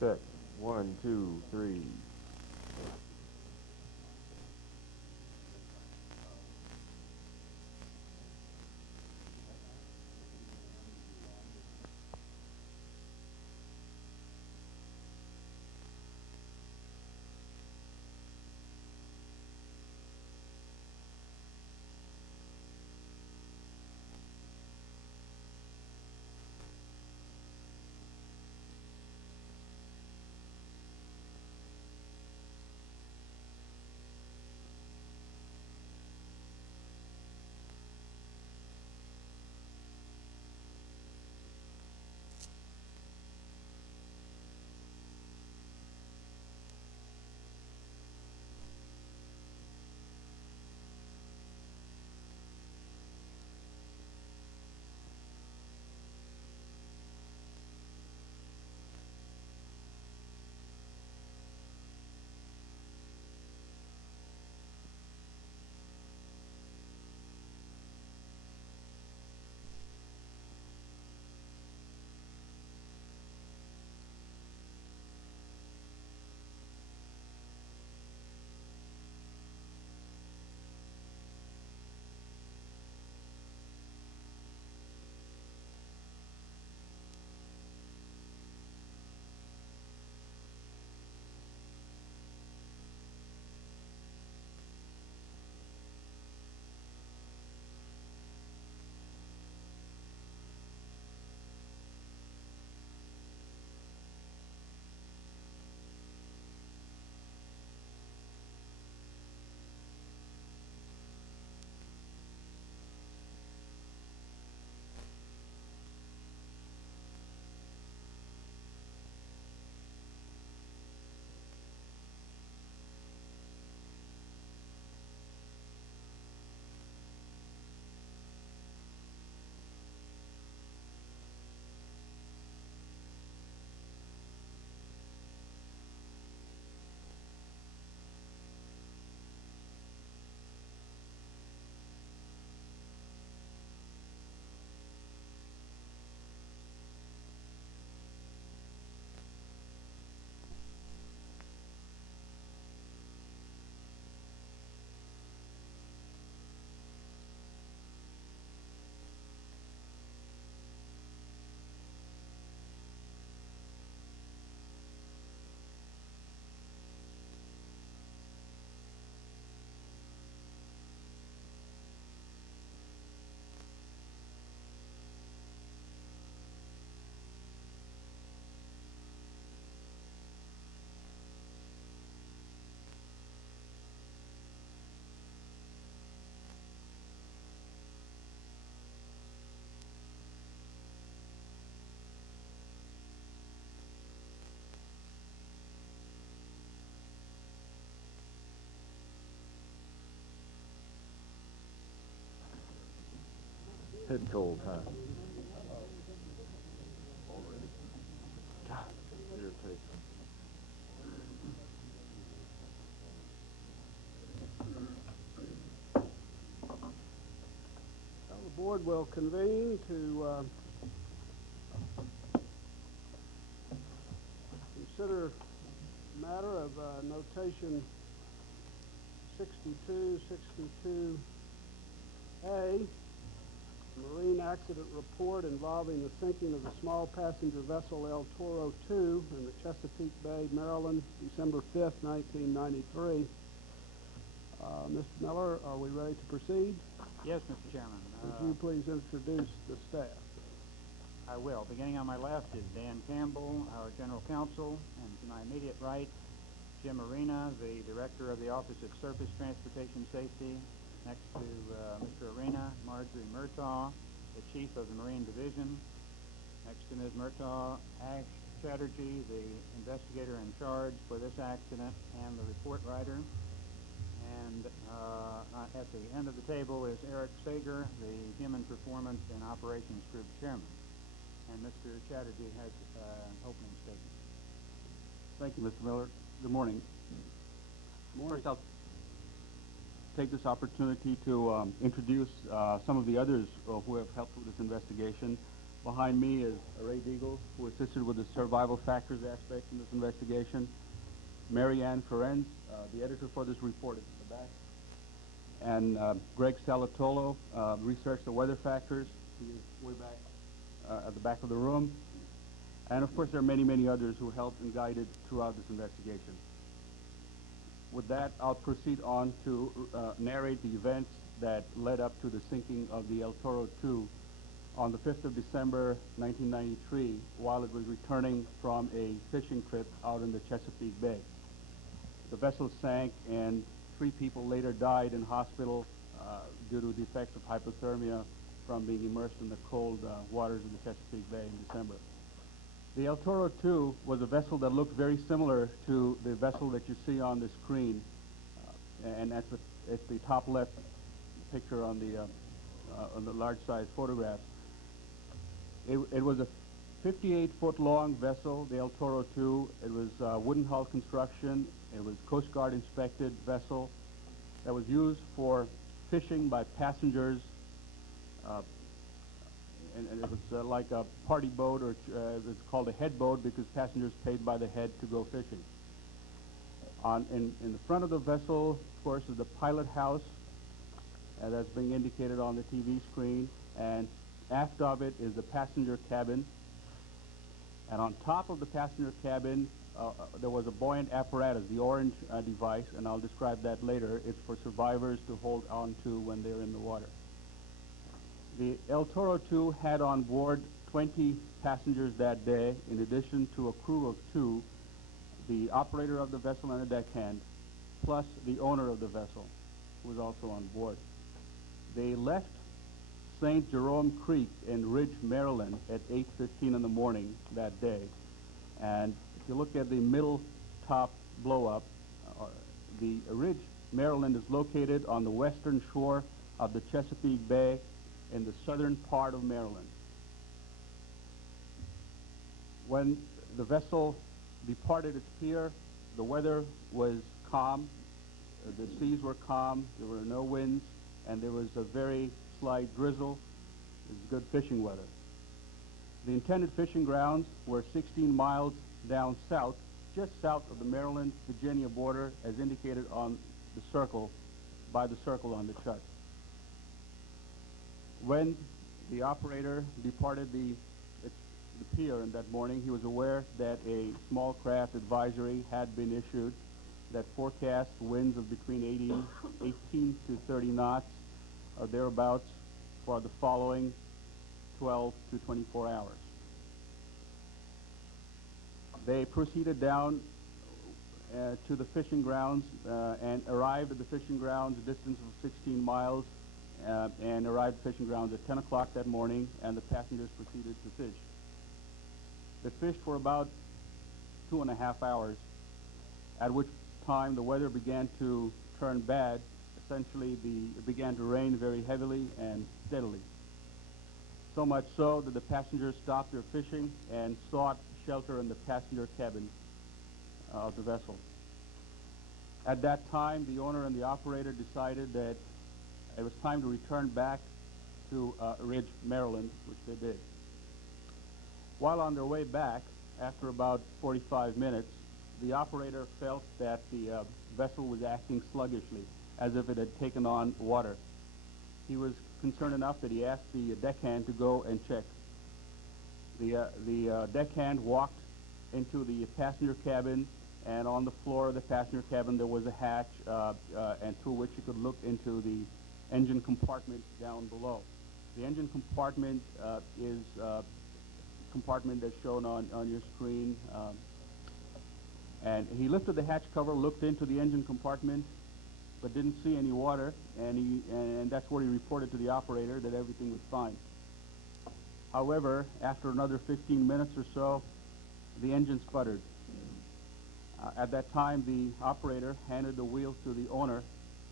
Check. 1, 2, 3. Head cold, huh? Already. God, irritating. Well, the board will convene to consider the matter of notation 6262A, marine accident report involving the sinking of the small passenger vessel El Toro II in the Chesapeake Bay, Maryland, December 5th, 1993. Mr. Miller, are we ready to proceed? Yes, Mr. Chairman. Would you please introduce the staff? I will. Beginning on my left is Dan Campbell, our General Counsel, and to my immediate right, Jim Arena, the Director of the Office of Surface Transportation Safety. Next to Mr. Arena, Marjorie Murtaugh, the Chief of the Marine Division. Next to Ms. Murtaugh, Ash Chatterjee, the investigator in charge for this accident and the report writer. And at the end of the table is Eric Sager, the Human Performance and Operations Group Chairman. And Mr. Chatterjee has an opening statement. Thank you, Mr. Miller. Good morning. First, I'll take this opportunity to introduce some of the others who have helped with this investigation. Behind me is Ray Deagle, who assisted with the survival factors aspect in this investigation. Mary Ann Ferenz, the editor for this report, is in the back. And Greg Salatolo researched the weather factors. He is way back at the back of the room. And of course, there are many, many others who helped and guided throughout this investigation. With that, I'll proceed on to narrate the events that led up to the sinking of the El Toro II on the 5th of December, 1993, while it was returning from a fishing trip out in the Chesapeake Bay. The vessel sank, and 3 people later died in hospital due to the effects of hypothermia from being immersed in the cold waters of the Chesapeake Bay in December. The El Toro II was a vessel that looked very similar to the vessel that you see on the screen, and that's at the top left picture on the large-size photographs. It was a 58-foot long vessel, the El Toro II. It was wooden hull construction. It was Coast Guard inspected vessel that was used for fishing by passengers, and it was like a party boat, or it's called a head boat because passengers paid by the head to go fishing. In the front of the vessel, of course, is the pilot house, that's being indicated on the TV screen, and aft of it is the passenger cabin. And on top of the passenger cabin, there was a buoyant apparatus, the orange device, and I'll describe that later. It's for survivors to hold on to when they're in the water. The El Toro II had on board 20 passengers that day, in addition to a crew of 2, the operator of the vessel and a deckhand, plus the owner of the vessel, who was also on board. They left St. Jerome Creek in Ridge, Maryland at 8:15 in the morning that day. And if you look at the middle top blow-up, the Ridge, Maryland is located on the western shore of the Chesapeake Bay in the southern part of Maryland. When the vessel departed its pier, the weather was calm, the seas were calm, there were no winds, and there was a very slight drizzle. It was good fishing weather. The intended fishing grounds were 16 miles down south, just south of the Maryland-Virginia border, as indicated on the circle, by the circle on the chart. When the operator departed the pier in that morning, he was aware that a small craft advisory had been issued that forecast winds of between 18 to 30 knots or thereabouts for the following 12 to 24 hours. They proceeded down to the fishing grounds and arrived at the fishing grounds a distance of 16 miles and arrived at fishing grounds at 10 o'clock that morning, and the passengers proceeded to fish. They fished for about 2.5 hours, at which time the weather began to turn bad. Essentially, it began to rain very heavily and steadily. So much so that the passengers stopped their fishing and sought shelter in the passenger cabin of the vessel. At that time, the owner and the operator decided that it was time to return back to Ridge, Maryland, which they did. While on their way back, after about 45 minutes, the operator felt that the vessel was acting sluggishly, as if it had taken on water. He was concerned enough that he asked the deckhand to go and check. The deckhand walked into the passenger cabin, and on the floor of the passenger cabin there was a hatch and through which you could look into the engine compartment down below. The engine compartment is compartment that's shown on your screen. And he lifted the hatch cover, looked into the engine compartment, but didn't see any water, and that's where he reported to the operator that everything was fine. However, after another 15 minutes or so, the engine sputtered. At that time, the operator handed the wheel to the owner,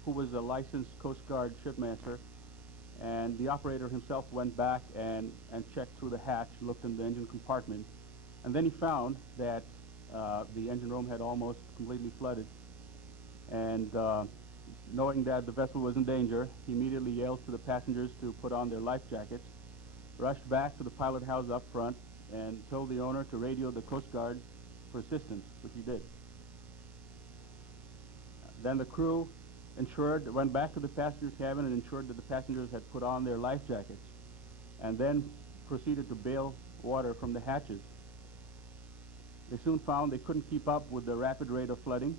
who was a licensed Coast Guard shipmaster, and the operator himself went back and checked through the hatch, looked in the engine compartment, and then he found that the engine room had almost completely flooded. And knowing that the vessel was in danger, he immediately yelled to the passengers to put on their life jackets. rushed back to the pilot house up front and told the owner to radio the Coast Guard for assistance, which he did. Then the crew went back to the passenger cabin and ensured that the passengers had put on their life jackets, and then proceeded to bail water from the hatches. They soon found they couldn't keep up with the rapid rate of flooding,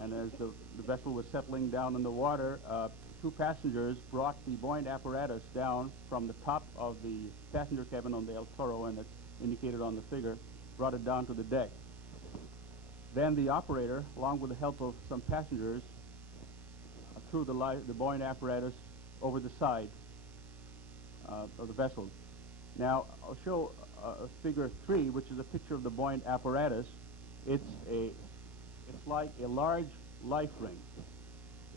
and as the vessel was settling down in the water, two passengers brought the buoyant apparatus down from the top of the passenger cabin on the El Toro, and that's indicated on the figure, brought it down to the deck. Then the operator, along with the help of some passengers, threw the buoyant apparatus over the side of the vessel. Now, I'll show figure 3, which is a picture of the buoyant apparatus. It's like a large life ring.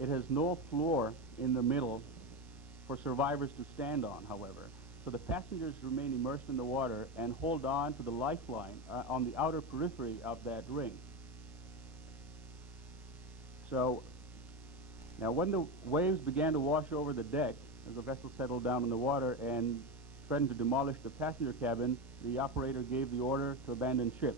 It has no floor in the middle for survivors to stand on, however. So the passengers remain immersed in the water and hold on to the lifeline on the outer periphery of that ring. So now when the waves began to wash over the deck, as the vessel settled down in the water and threatened to demolish the passenger cabin, the operator gave the order to abandon ship.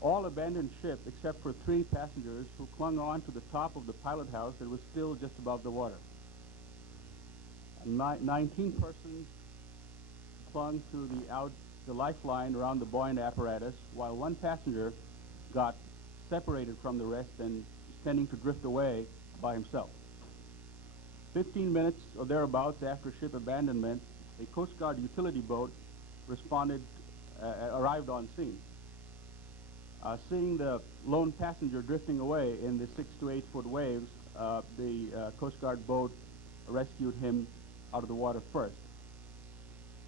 All abandoned ship except for 3 passengers who clung on to the top of the pilot house that was still just above the water. 19 persons clung to the lifeline around the buoyant apparatus, while 1 passenger got separated from the rest and tending to drift away by himself. 15 minutes or thereabouts after ship abandonment, a Coast Guard utility boat arrived on scene. Seeing the lone passenger drifting away in the 6 to 8 foot waves, the Coast Guard boat rescued him out of the water first.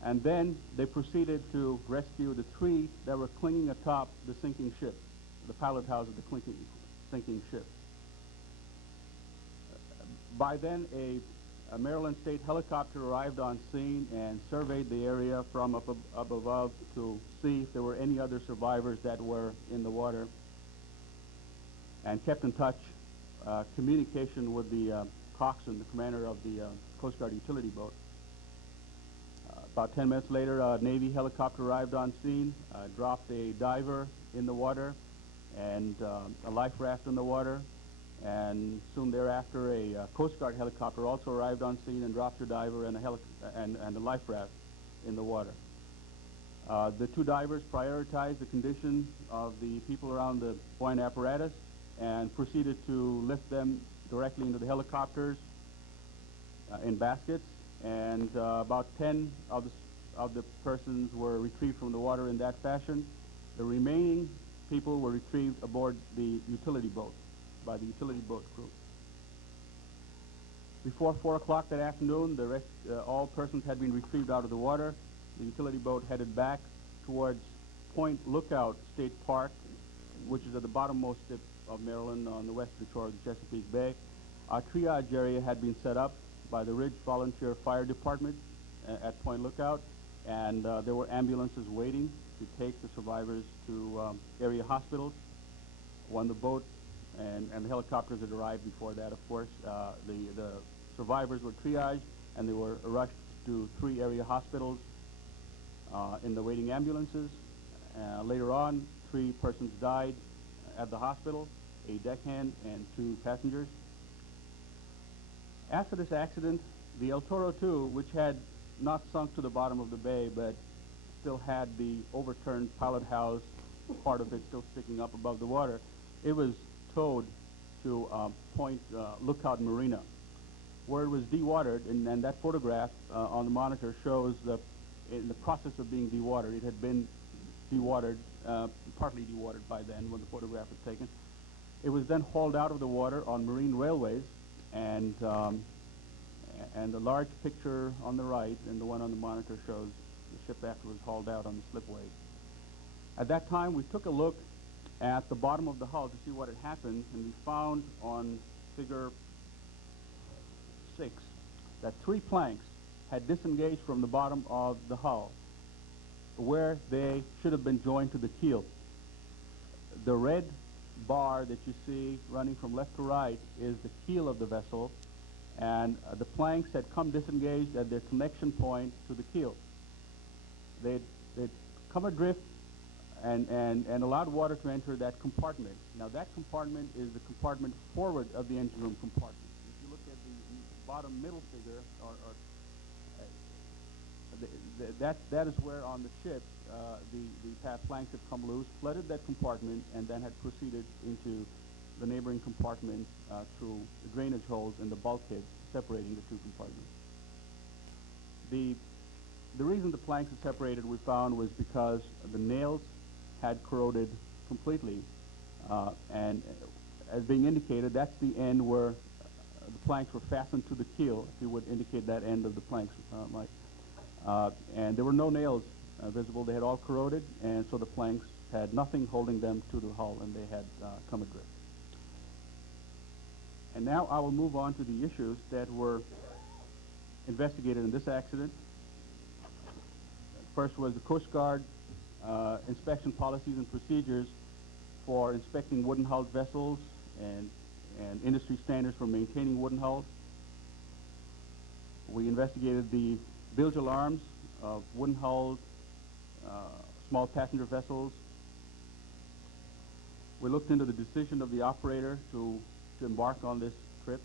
And then they proceeded to rescue the 3 that were clinging atop the sinking ship, the pilot house of the sinking ship. By then, a Maryland State helicopter arrived on scene and surveyed the area from up above to see if there were any other survivors that were in the water, and kept in touch communication with the coxswain, the commander of the Coast Guard utility boat. About 10 minutes later, a Navy helicopter arrived on scene, dropped a diver in the water and a life raft in the water. And soon thereafter, a Coast Guard helicopter also arrived on scene and dropped a diver and a life raft in the water. The 2 divers prioritized the condition of the people around the buoyant apparatus and proceeded to lift them directly into the helicopters in baskets. And about 10 of the persons were retrieved from the water in that fashion. The remaining people were retrieved aboard the utility boat by the utility boat crew. Before 4 o'clock that afternoon, all persons had been retrieved out of the water. The utility boat headed back towards Point Lookout State Park, which is at the bottommost tip of Maryland on the western shore of the Chesapeake Bay. Our triage area had been set up by the Ridge Volunteer Fire Department at Point Lookout, and there were ambulances waiting to take the survivors to area hospitals. When the boat and the helicopters had arrived before that, of course, the survivors were triaged and they were rushed to 3 area hospitals in the waiting ambulances. Later on, 3 persons died at the hospital, a deckhand and 2 passengers. After this accident, the El Toro II, which had not sunk to the bottom of the bay but still had the overturned pilot house, part of it still sticking up above the water, it was towed to Point Lookout Marina, where it was dewatered, and that photograph on the monitor shows in the process of being dewatered. It had been dewatered, partly dewatered by then when the photograph was taken. It was then hauled out of the water on marine railways, and the large picture on the right and the one on the monitor shows the ship after it was hauled out on the slipway. At that time, we took a look at the bottom of the hull to see what had happened, and we found on figure 6 that 3 planks had disengaged from the bottom of the hull where they should have been joined to the keel. The red bar that you see running from left to right is the keel of the vessel, and the planks had come disengaged at their connection point to the keel. they'd come adrift and allowed water to enter that compartment. Now that compartment is the compartment forward of the engine room compartment. If you look at the bottom middle figure, that is where on the ship the planks had come loose, flooded that compartment, and then had proceeded into the neighboring compartment through the drainage holes and the bulkheads separating the two compartments. The reason the planks had separated, we found, was because the nails had corroded completely, and as being indicated, that's the end where the planks were fastened to the keel, if you would indicate that end of the planks, Mike. And there were no nails visible. They had all corroded, and so the planks had nothing holding them to the hull, and they had come adrift. And now I will move on to the issues that were investigated in this accident. First was the Coast Guard inspection policies and procedures for inspecting wooden-hulled vessels and industry standards for maintaining wooden hulls. We investigated the bilge alarms of wooden-hulled small passenger vessels. We looked into the decision of the operator to embark on this trip.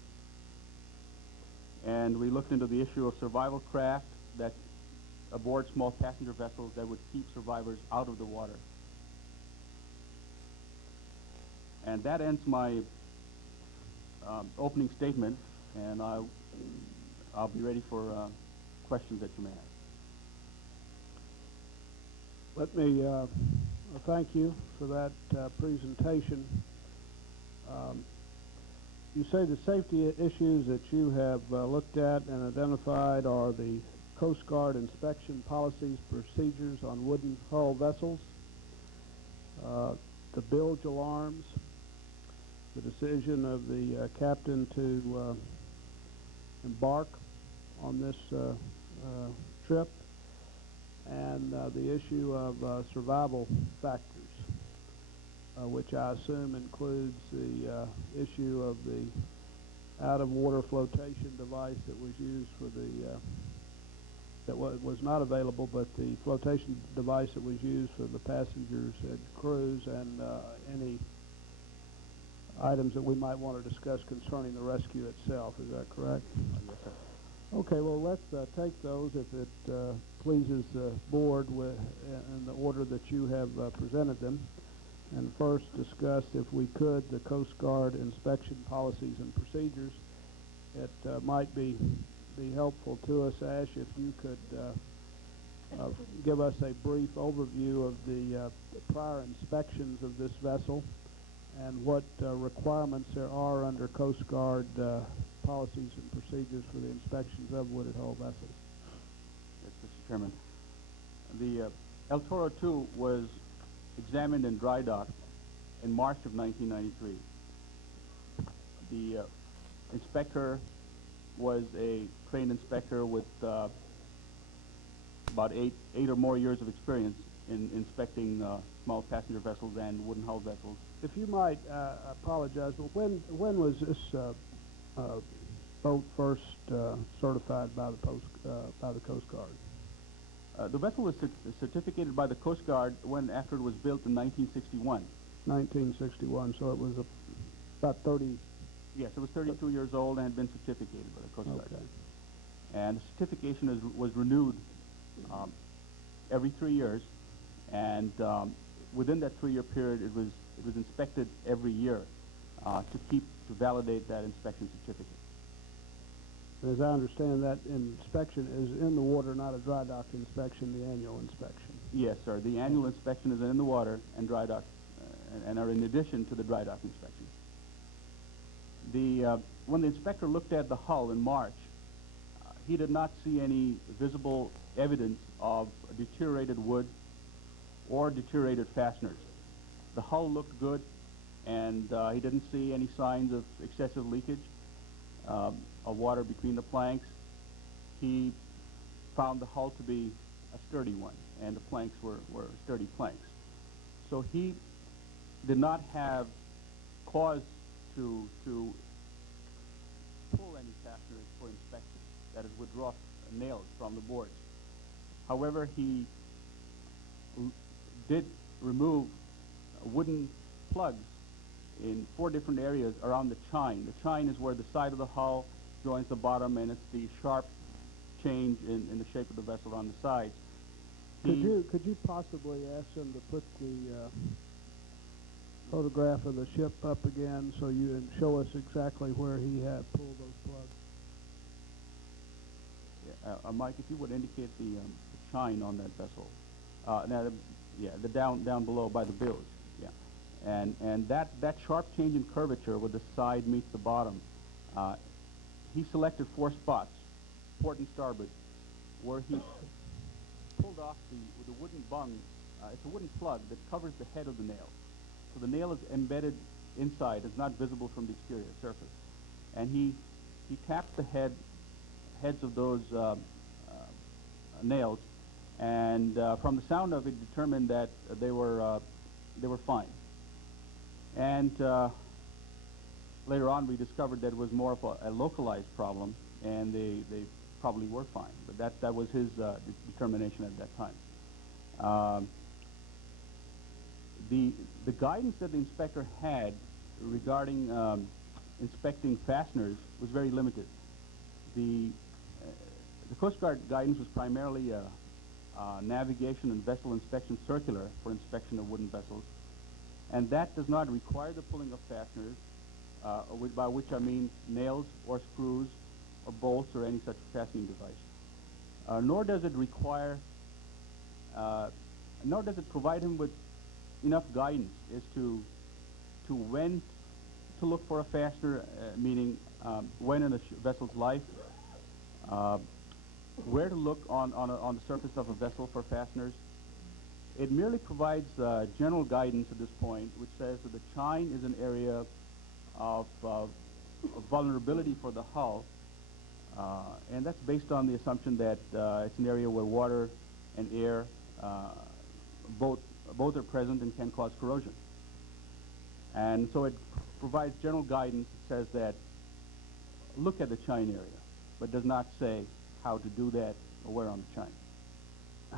And we looked into the issue of survival craft that aboard small passenger vessels that would keep survivors out of the water. And that ends my opening statement, and I'll be ready for questions that you may have. Let me thank you for that presentation. You say the safety issues that you have looked at and identified are the Coast Guard inspection policies, procedures on wooden hull vessels, the bilge alarms, the decision of the captain to embark on this trip, and the issue of survival factors, which I assume includes the issue of the out-of-water flotation device that was used for the that was not available, but the flotation device that was used for the passengers and crews, and any items that we might want to discuss concerning the rescue itself. Is that correct? Yes, sir. Okay, well, let's take those, if it pleases the board, in the order that you have presented them. And first discuss, if we could, the Coast Guard inspection policies and procedures. It might be helpful to us, Ash, if you could give us a brief overview of the prior inspections of this vessel and what requirements there are under Coast Guard policies and procedures for the inspections of wooded hull vessels. Yes, Mr. Chairman. The El Toro 2 was examined in dry dock in March of 1993. The inspector was a trained inspector with about eight or more years of experience in inspecting small passenger vessels and wooden hull vessels. If you might, apologize, but when was this boat first certified by the Coast Guard? The vessel was certificated by the Coast Guard after it was built in 1961. 1961, so it was about 30. Yes, it was 32 years old and had been certificated by the Coast Guard. Okay. And the certification was renewed every 3 years, and within that 3-year period, it was inspected every year to validate that inspection certificate. As I understand, that inspection is in the water, not a dry dock inspection, the annual inspection. Yes, sir. The annual inspection is in the water and dry dock, and are in addition to the dry dock inspection. When the inspector looked at the hull in March, he did not see any visible evidence of deteriorated wood or deteriorated fasteners. The hull looked good, and he didn't see any signs of excessive leakage of water between the planks. He found the hull to be a sturdy one, and the planks were sturdy planks. So he did not have cause to pull any fasteners for inspection, that is, withdraw nails from the boards. However, he did remove wooden plugs in 4 different areas around the chine. The chine is where the side of the hull joins the bottom, and it's the sharp change in the shape of the vessel on the sides. Could you possibly ask them to put the photograph of the ship up again so you can show us exactly where he had pulled those plugs? Yeah, Mike, if you would indicate the chine on that vessel. The down below by the bilge. Yeah, and that sharp change in curvature where the side meets the bottom. He selected 4 spots, port and starboard, where he pulled off with a wooden bung. It's a wooden plug that covers the head of the nail. So the nail is embedded inside. It's not visible from the exterior surface. And he tapped the heads of those nails, and from the sound of it, determined that they were fine. And later on, we discovered that it was more of a localized problem, and they probably were fine. But that was his determination at that time. The guidance that the inspector had regarding inspecting fasteners was very limited. The Coast Guard guidance was primarily a navigation and vessel inspection circular for inspection of wooden vessels, and that does not require the pulling of fasteners, by which I mean nails or screws or bolts or any such fastening device. Nor does it provide him with enough guidance as to when to look for a fastener, meaning when in a vessel's life, where to look on the surface of a vessel for fasteners. It merely provides general guidance at this point, which says that the chine is an area of vulnerability for the hull, and that's based on the assumption that it's an area where water and air both are present and can cause corrosion. And so it provides general guidance that says that look at the chine area, but does not say how to do that or where on the chine.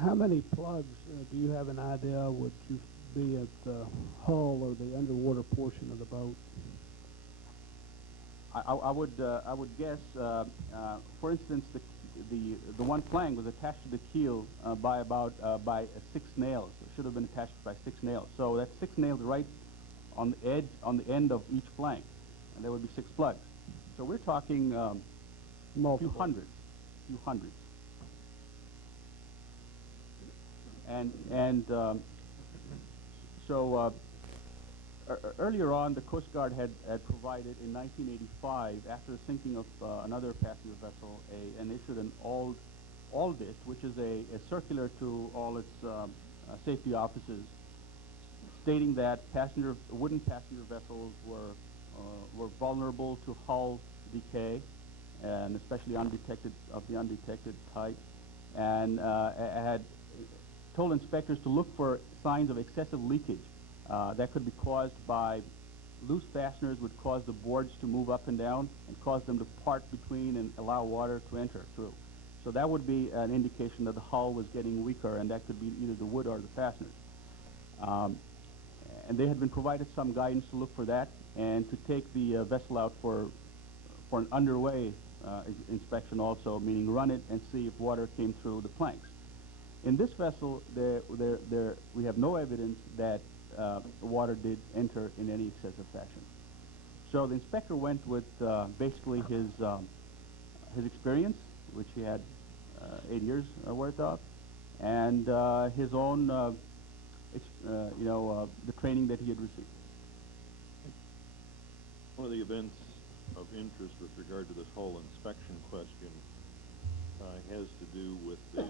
How many plugs, do you have an idea, would you be at the hull or the underwater portion of the boat? I would guess, for instance, the one plank was attached to the keel by 6 nails. It should have been attached by 6 nails. So that's 6 nails right on the edge, on the end of each plank, and there would be 6 plugs. So we're talking a few hundreds. Earlier on, the Coast Guard had provided in 1985, after the sinking of another passenger vessel, and issued an ALDIT, which is a circular to all its safety offices, stating that wooden passenger vessels were vulnerable to hull decay, and especially the undetected type, and had told inspectors to look for signs of excessive leakage that could be caused by loose fasteners would cause the boards to move up and down and cause them to part between and allow water to enter through. So that would be an indication that the hull was getting weaker, and that could be either the wood or the fasteners. And they had been provided some guidance to look for that and to take the vessel out for an underway inspection also, meaning run it and see if water came through the planks. In this vessel, we have no evidence that water did enter in any excessive fashion. So the inspector went with basically his experience, which he had 8 years worth of, and his own, the training that he had received. One of the events of interest with regard to this whole inspection question has to do with the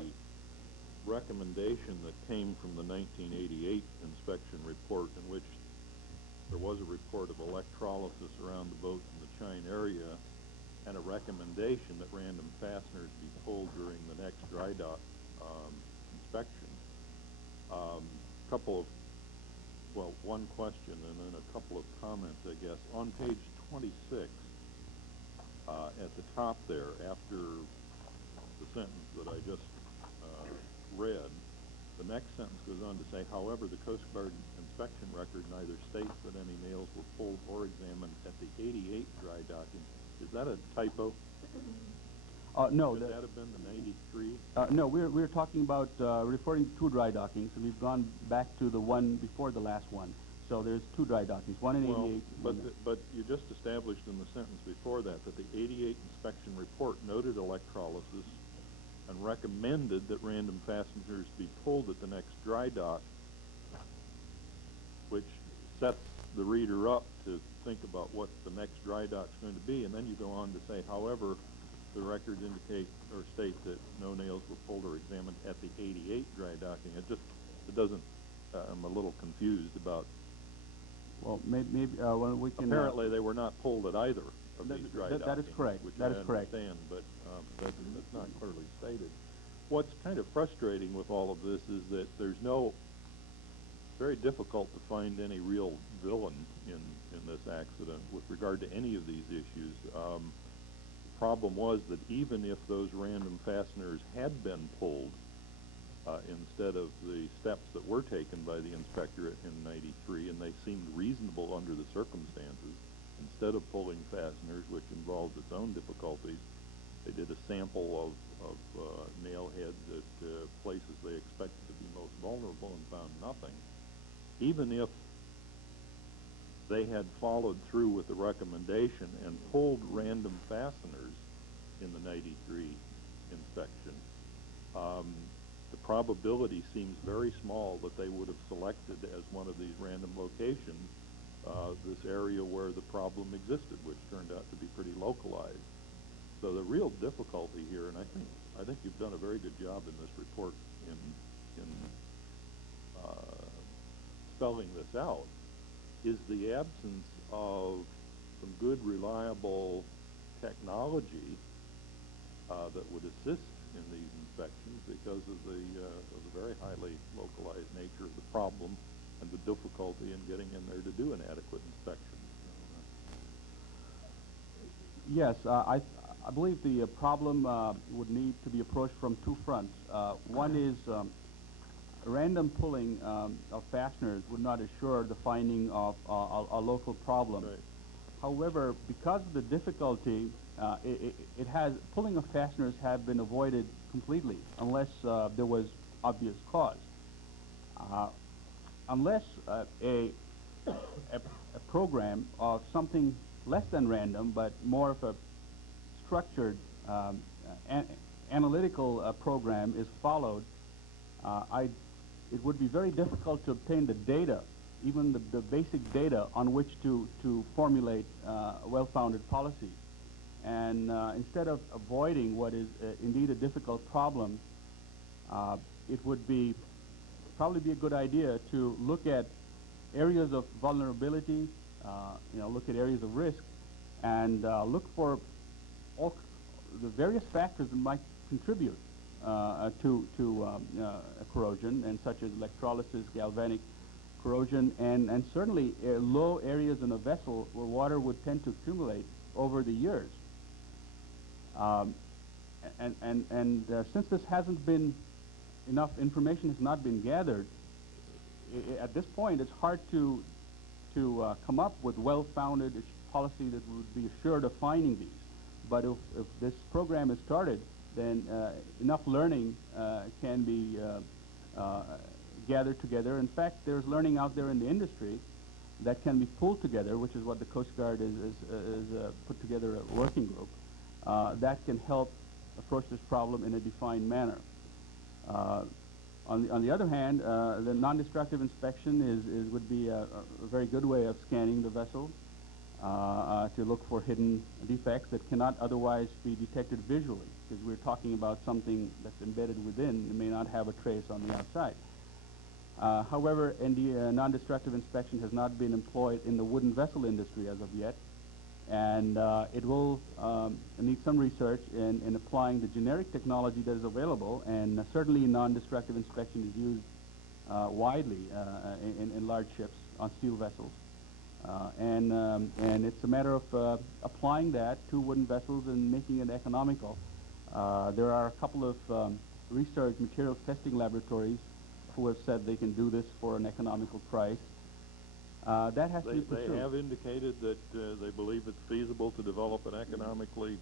recommendation that came from the 1988 inspection report, in which there was a report of electrolysis around the boat in the chine area, and a recommendation that random fasteners be pulled during the next dry dock inspection. One question and then a couple of comments, I guess. On page 26, at the top there, after the sentence that I just read, the next sentence goes on to say, however, the Coast Guard inspection record neither states that any nails were pulled or examined at the 88 dry docking. Is that a typo? No. Could that have been the 93? No, we're talking about referring to two dry dockings, and we've gone back to the one before the last one. So there's two dry dockings, one in 88. But you just established in the sentence before that the 88 inspection report noted electrolysis and recommended that random fasteners be pulled at the next dry dock, which sets the reader up to think about what the next dry dock's going to be, and then you go on to say, however, the records indicate or state that no nails were pulled or examined at the 88 dry docking. It doesn't, I'm a little confused about. Well, maybe well, we can. Apparently, they were not pulled at either of these dry dockings. That is correct. Which That I is correct. understand, but that's not clearly stated. What's kind of frustrating with all of this is that there's very difficult to find any real villain in this accident with regard to any of these issues. The problem was that even if those random fasteners had been pulled, instead of the steps that were taken by the inspector in 93, and they seemed reasonable under the circumstances, instead of pulling fasteners, which involved its own difficulties, they did a sample of nail heads at places they expected to be most vulnerable and found nothing. Even if they had followed through with the recommendation and pulled random fasteners in the 93 inspection, the probability seems very small that they would have selected as one of these random locations this area where the problem existed, which turned out to be pretty localized. So the real difficulty here, and I think you've done a very good job in this report in spelling this out, is the absence of some good, reliable technology that would assist in these inspections because of the very highly localized nature of the problem and the difficulty in getting in there to do an adequate inspection. Yes, I believe the problem would need to be approached from two fronts. One is random pulling of fasteners would not assure the finding of a local problem. Right. However, because of the difficulty, pulling of fasteners have been avoided completely unless there was obvious cause. Unless a program of something less than random, but more of a structured analytical program is followed, it would be very difficult to obtain the data, even the basic data on which to formulate well-founded policies. And instead of avoiding what is indeed a difficult problem, it would probably be a good idea to look at areas of vulnerability, look at areas of risk, and look for all the various factors that might contribute to corrosion, and such as electrolysis, galvanic corrosion, and certainly low areas in a vessel where water would tend to accumulate over the years. Since this hasn't been enough information has not been gathered, at this point it's hard to come up with well-founded policy that would be assured of finding these. But if this program is started, then enough learning can be gathered together. In fact, there's learning out there in the industry that can be pulled together, which is what the Coast Guard is put together a working group that can help approach this problem in a defined manner. On the other hand, the non-destructive inspection would be a very good way of scanning the vessel to look for hidden defects that cannot otherwise be detected visually, because we're talking about something that's embedded within and may not have a trace on the outside. However, non-destructive inspection has not been employed in the wooden vessel industry as of yet, and it will need some research in applying the generic technology that is available, and certainly non-destructive inspection is used widely in large ships on steel vessels. And it's a matter of applying that to wooden vessels and making it economical. There are a couple of research materials testing laboratories who have said they can do this for an economical price. That has to be pursued. They have indicated that they believe it's feasible to develop an economically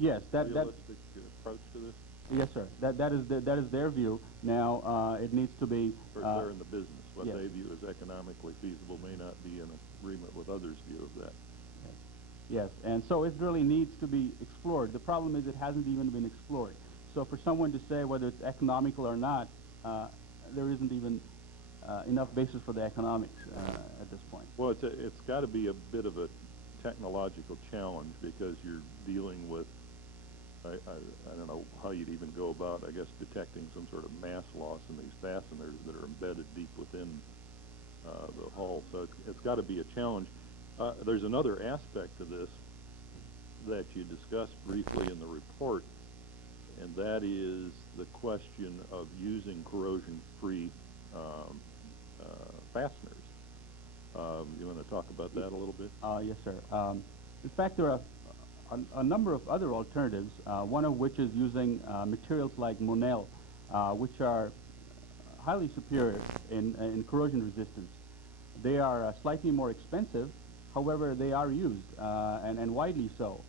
Yes, realistic approach to this. yes, sir. That is their view. Now, it needs to be. Of course, they're in the business. What yes. they view as economically feasible may not be in agreement with others' view of that. Yes, and so it really needs to be explored. The problem is it hasn't even been explored. So for someone to say whether it's economical or not, there isn't even enough basis for the economics at this point. Well, it's got to be a bit of a technological challenge because you're dealing with, I don't know how you'd even go about, I guess, detecting some sort of mass loss in these fasteners that are embedded deep within the hull. So it's got to be a challenge. There's another aspect to this that you discussed briefly in the report, and that is the question of using corrosion-free fasteners. You want to talk about that a little bit? Yes, sir. In fact, there are a number of other alternatives, one of which is using materials like Monel, which are highly superior in corrosion resistance. They are slightly more expensive. However, they are used, and widely so.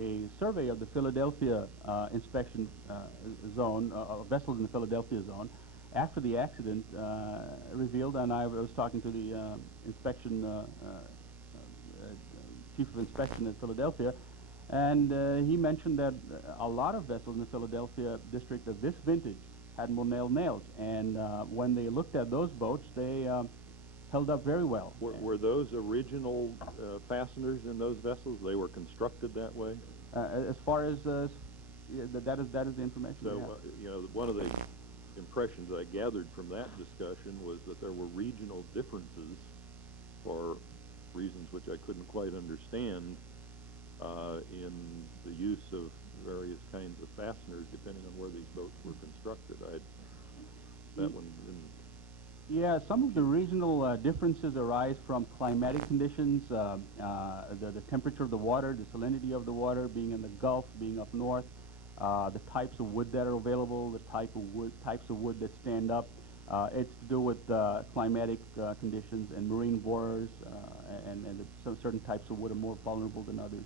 A survey of the Philadelphia inspection zone, vessels in the Philadelphia zone, after the accident revealed, and I was talking to the chief of inspection in Philadelphia, and he mentioned that a lot of vessels in the Philadelphia district of this vintage had Monel nails, and when they looked at those boats, they held up very well. Were those original fasteners in those vessels? They were constructed that way? As far as that is the information. So, you know, one of the impressions I gathered from that discussion was that there were regional differences for reasons which I couldn't quite understand in the use of various kinds of fasteners depending on where these boats were constructed. That one didn't. Yeah, some of the regional differences arise from climatic conditions, the temperature of the water, the salinity of the water, being in the Gulf, being up north, the types of wood that are available, the types of wood that stand up. It's to do with climatic conditions and marine borers, and some certain types of wood are more vulnerable than others.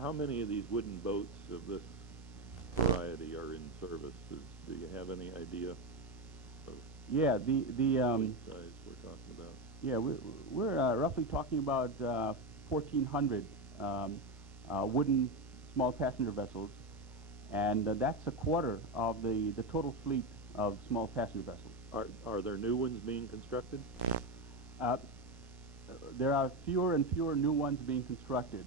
How many of these wooden boats of this variety are in service? Do you have any idea? Yeah, the fleet size we're talking about. Yeah, we're roughly talking about 1,400 wooden small passenger vessels, and that's a quarter of the total fleet of small passenger vessels. Are there new ones being constructed? There are fewer and fewer new ones being constructed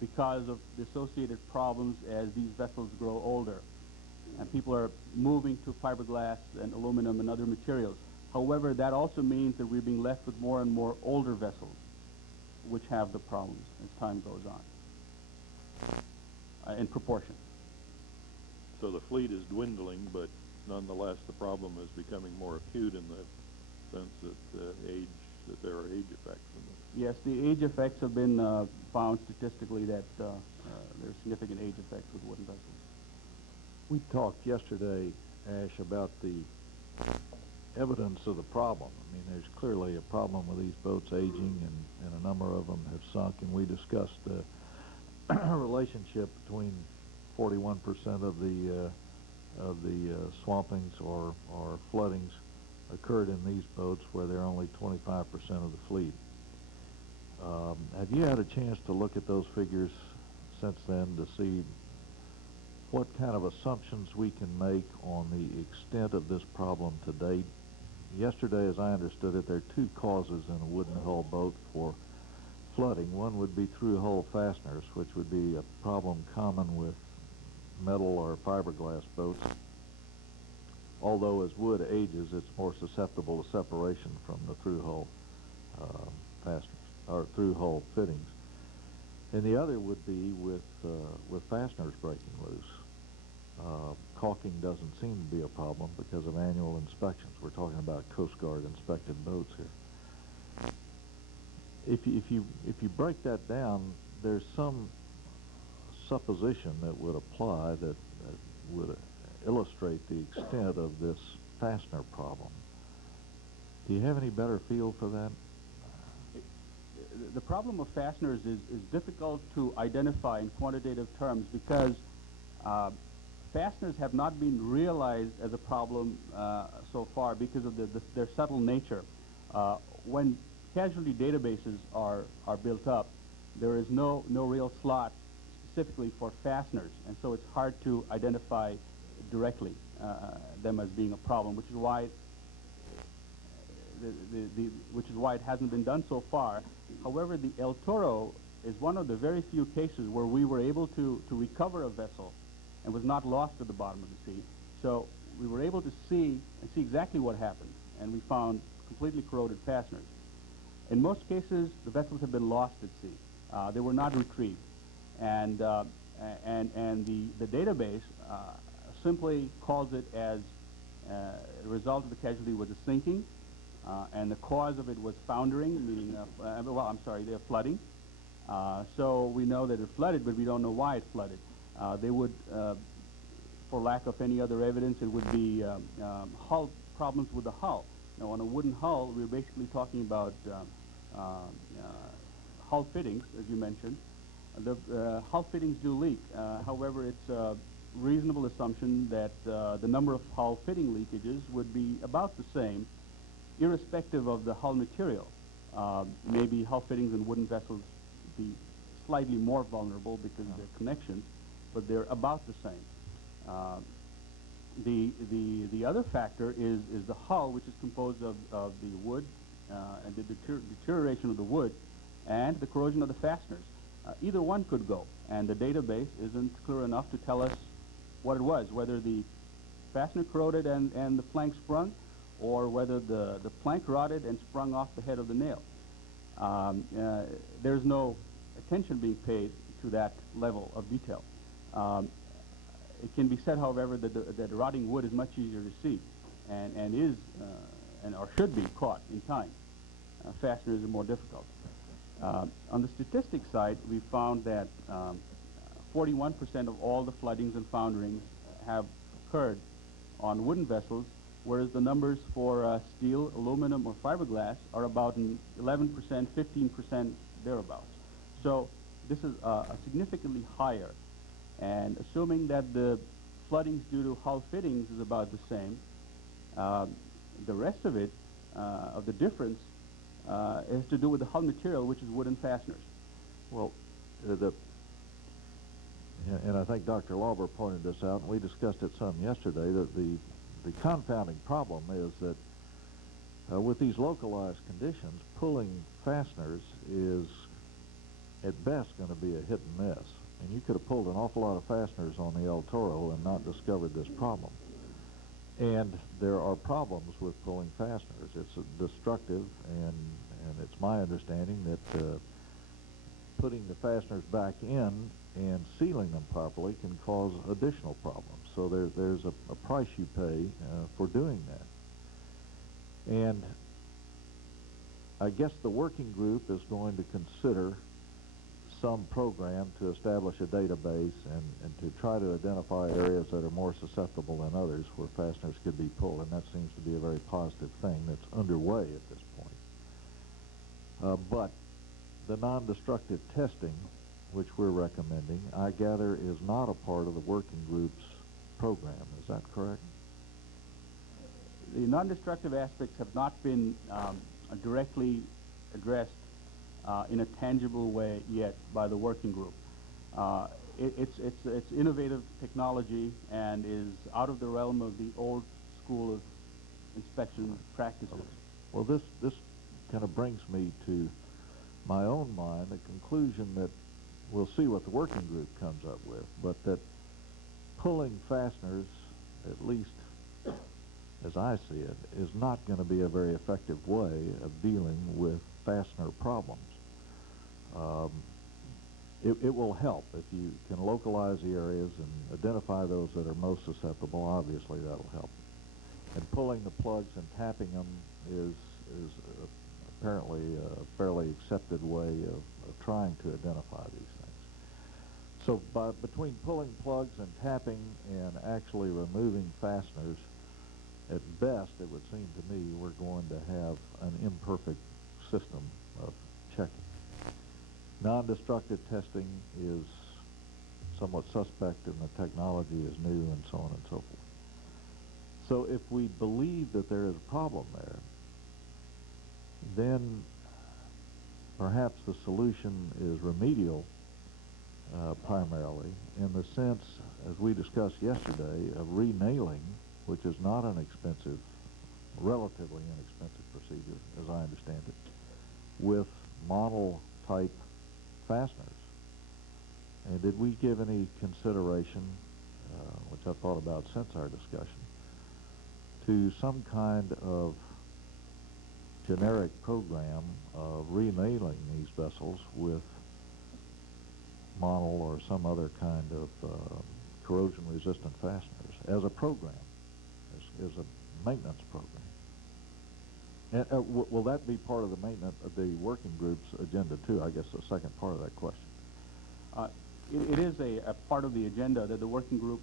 because of the associated problems as these vessels grow older. And people are moving to fiberglass and aluminum and other materials. However, that also means that we're being left with more and more older vessels, which have the problems as time goes on, in proportion. So the fleet is dwindling, but nonetheless the problem is becoming more acute in the sense that there are age effects in this. Yes, the age effects have been found statistically that there are significant age effects with wooden vessels. We talked yesterday, Ash, about the evidence of the problem. I mean, there's clearly a problem with these boats aging, and a number of them have sunk, and we discussed the relationship between 41% of the swampings or floodings occurred in these boats, where they're only 25% of the fleet. Have you had a chance to look at those figures since then to see what kind of assumptions we can make on the extent of this problem to date? Yesterday, as I understood it, there are two causes in a wooden hull boat for flooding. One would be through hull fasteners, which would be a problem common with metal or fiberglass boats. Although as wood ages, it's more susceptible to separation from the through hull fasteners or through hull fittings. And the other would be with fasteners breaking loose. Caulking doesn't seem to be a problem because of annual inspections. We're talking about Coast Guard inspected boats here. If you break that down, there's some supposition that would apply that would illustrate the extent of this fastener problem. Do you have any better feel for that? The problem of fasteners is difficult to identify in quantitative terms because fasteners have not been realized as a problem so far because of their subtle nature. When casualty databases are built up, there is no real slot specifically for fasteners, and so it's hard to identify directly them as being a problem, which is why it hasn't been done so far. However, the El Toro is one of the very few cases where we were able to recover a vessel and was not lost at the bottom of the sea. So we were able to see exactly what happened, and we found completely corroded fasteners. In most cases, the vessels have been lost at sea. They were not retrieved, and the database simply calls it as the result of the casualty was a sinking, and the cause of it was foundering, meaning they're flooding. So we know that it flooded, but we don't know why it flooded. They would, for lack of any other evidence, it would be hull problems with the hull. Now, on a wooden hull, we're basically talking about hull fittings, as you mentioned. The hull fittings do leak. However, it's a reasonable assumption that the number of hull fitting leakages would be about the same, irrespective of the hull material. Maybe hull fittings in wooden vessels be slightly more vulnerable because of their connections, but they're about the same. The other factor is the hull, which is composed of the wood and the deterioration of the wood and the corrosion of the fasteners. Either one could go, and the database isn't clear enough to tell us what it was, whether the fastener corroded and the plank sprung, or whether the plank rotted and sprung off the head of the nail. There's no attention being paid to that level of detail. It can be said, however, that rotting wood is much easier to see and or should be caught in time. Fasteners are more difficult. On the statistics side, we found that 41% of all the floodings and founderings have occurred on wooden vessels, whereas the numbers for steel, aluminum, or fiberglass are about 11%, 15% thereabouts. So this is significantly higher. And assuming that the floodings due to hull fittings is about the same, the rest of it, of the difference, has to do with the hull material, which is wooden fasteners. Well, and I think Dr. Lauber pointed this out, and we discussed it some yesterday, that the confounding problem is that with these localized conditions, pulling fasteners is at best going to be a hit and miss. And you could have pulled an awful lot of fasteners on the El Toro and not discovered this problem. And there are problems with pulling fasteners. It's destructive, and it's my understanding that putting the fasteners back in and sealing them properly can cause additional problems. So there's a price you pay for doing that. And I guess the working group is going to consider some program to establish a database and to try to identify areas that are more susceptible than others where fasteners could be pulled, and that seems to be a very positive thing that's underway at this point. But the non-destructive testing, which we're recommending, I gather is not a part of the working group's program. Is that correct? The non-destructive aspects have not been directly addressed in a tangible way yet by the working group. It's innovative technology and is out of the realm of the old school of inspection practices. Well, this kind of brings me to my own mind the conclusion that we'll see what the working group comes up with, but that pulling fasteners, at least as I see it, is not going to be a very effective way of dealing with fastener problems. It will help if you can localize the areas and identify those that are most susceptible. Obviously, that'll help. And pulling the plugs and tapping them is apparently a fairly accepted way of trying to identify these things. So between pulling plugs and tapping and actually removing fasteners, at best, it would seem to me, we're going to have an imperfect system of checking. Non-destructive testing is somewhat suspect, and the technology is new, and so on and so forth. So if we believe that there is a problem there, then perhaps the solution is remedial, primarily, in the sense, as we discussed yesterday, of renailing, which is not an expensive, relatively inexpensive procedure, as I understand it, with model-type fasteners. And did we give any consideration, which I thought about since our discussion, to some kind of generic program of renailing these vessels with mono or some other kind of corrosion-resistant fasteners as a program, as a maintenance program? And will that be part of the maintenance of the working group's agenda too? I guess the second part of that question. It is a part of the agenda that the working group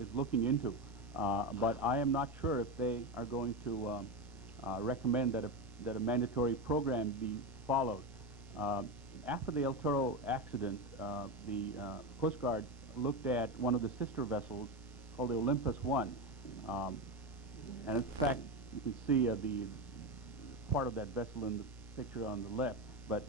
is looking into, but I am not sure if they are going to recommend that a mandatory program be followed. After the El Toro accident, the Coast Guard looked at one of the sister vessels called the Olympus One, and in fact, you can see the part of that vessel in the picture on the left. But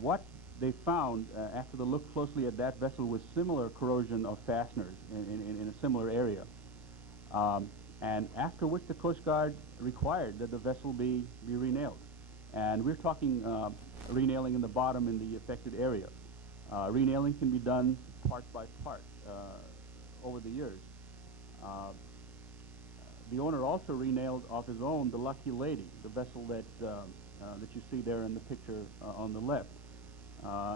what they found after they looked closely at that vessel was similar corrosion of fasteners in a similar area, and after which the Coast Guard required that the vessel be renailed. And we're talking renailing in the bottom in the affected area. Renailing can be done part by part over the years. The owner also renailed off his own the Lucky Lady, the vessel that you see there in the picture on the left,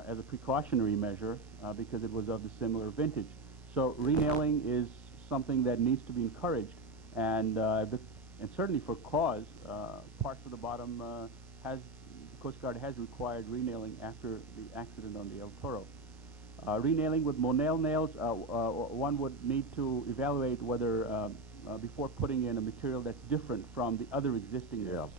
as a precautionary measure because it was of the similar vintage. So renailing is something that needs to be encouraged, and certainly for cause, parts of the bottom the Coast Guard has required renailing after the accident on the El Toro. Renailing with Monel nails, one would need to evaluate whether before putting in a material that's different from the other existing nails.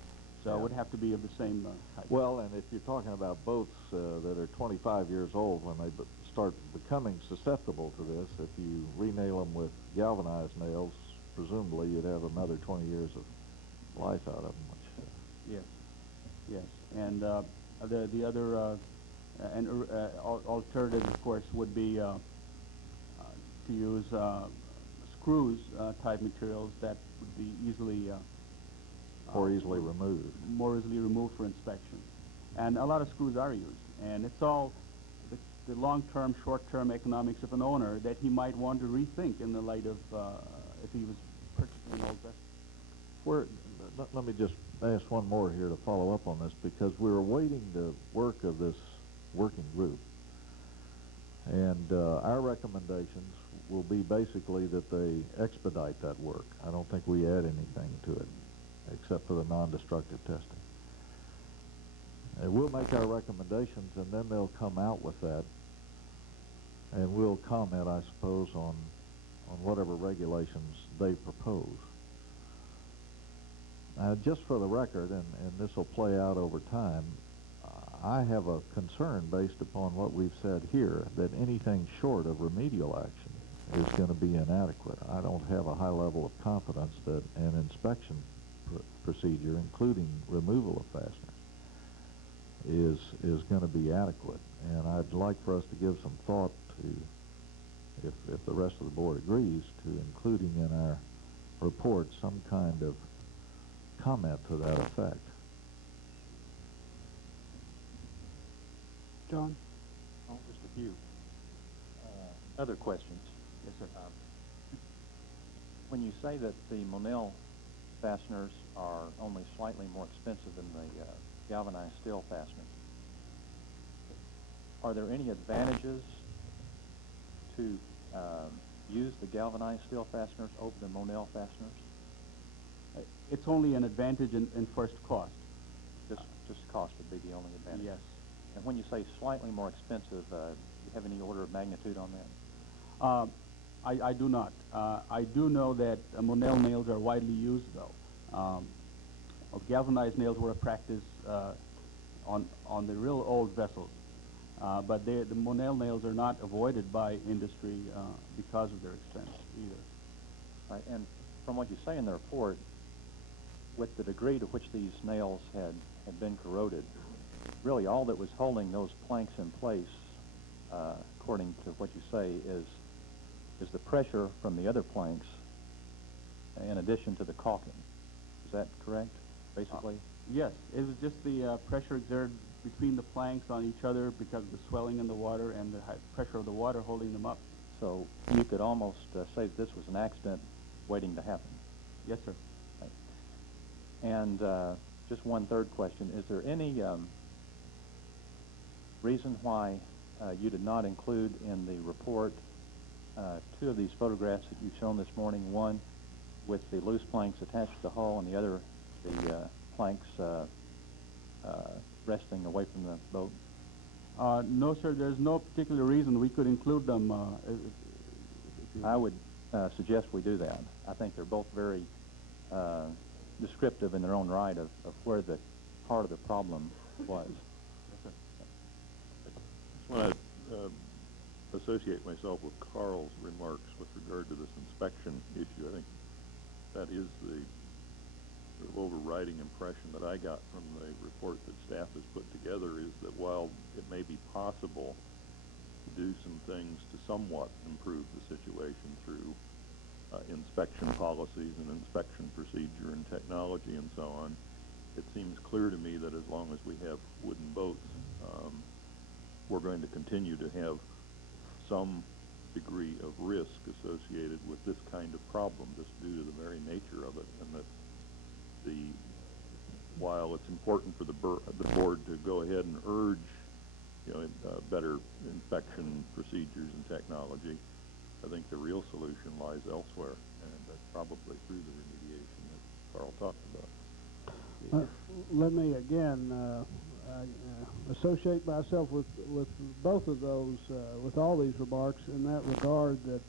So it would have to be of the same type. Well, and if you're talking about boats that are 25 years old, when they start becoming susceptible to this, if you renail them with galvanized nails, presumably you'd have another 20 years of life out of them. Which, Yes, and the other alternative, of course, would be to use screws type materials that would be easily more easily removed for inspection. And a lot of screws are used, and it's all the long-term, short-term economics of an owner that he might want to rethink in the light of if he was purchasing an old vessel. Let me just ask one more here to follow up on this, because we're awaiting the work of this working group, and our recommendations will be basically that they expedite that work. I don't think we add anything to it except for the non-destructive testing. And we'll make our recommendations, and then they'll come out with that, and we'll comment, I suppose, on whatever regulations they propose. Just for the record, and this will play out over time, I have a concern based upon what we've said here that anything short of remedial action is going to be inadequate. I don't have a high level of confidence that an inspection procedure, including removal of fasteners, is going to be adequate. And I'd like for us to give some thought to, if the rest of the board agrees, to including in our report some kind of comment to that effect. John? Oh, just a few other questions. Yes, sir. When you say that the Monel fasteners are only slightly more expensive than the galvanized steel fasteners, are there any advantages to use the galvanized steel fasteners over the Monel fasteners? It's only an advantage in first cost. Just cost would be the only advantage? Yes. And when you say slightly more expensive, do you have any order of magnitude on that? I do not. I do know that Monel nails are widely used, though. Galvanized nails were a practice on the real old vessels, but the Monel nails are not avoided by industry because of their expense either. Right, and from what you say in the report, with the degree to which these nails had been corroded, really all that was holding those planks in place, according to what you say, is the pressure from the other planks in addition to the caulking. Is that correct, basically? Yes, it was just the pressure exerted between the planks on each other because of the swelling in the water and the high pressure of the water holding them up. So you could almost say that this was an accident waiting to happen. Yes, sir. Right. And just one third question. Is there any reason why you did not include in the report two of these photographs that you've shown this morning, one with the loose planks attached to the hull and the other the planks resting away from the boat? No, sir, there's no particular reason we could include them. I would suggest we do that. I think they're both very descriptive in their own right of where the part of the problem was. Yes, I just want to associate myself with Carl's remarks with regard to this inspection issue. I think that is the sort of overriding impression that I got from the report that staff has put together, is that while it may be possible to do some things to somewhat improve the situation through inspection policies and inspection procedure and technology and so on, it seems clear to me that as long as we have wooden boats, we're going to continue to have some degree of risk associated with this kind of problem, just due to the very nature of it, and that while it's important for the board to go ahead and urge, better inspection procedures and technology, I think the real solution lies elsewhere, and that's probably through the remediation that Carl talked about. Let me again associate myself with both of those, with all these remarks in that regard. That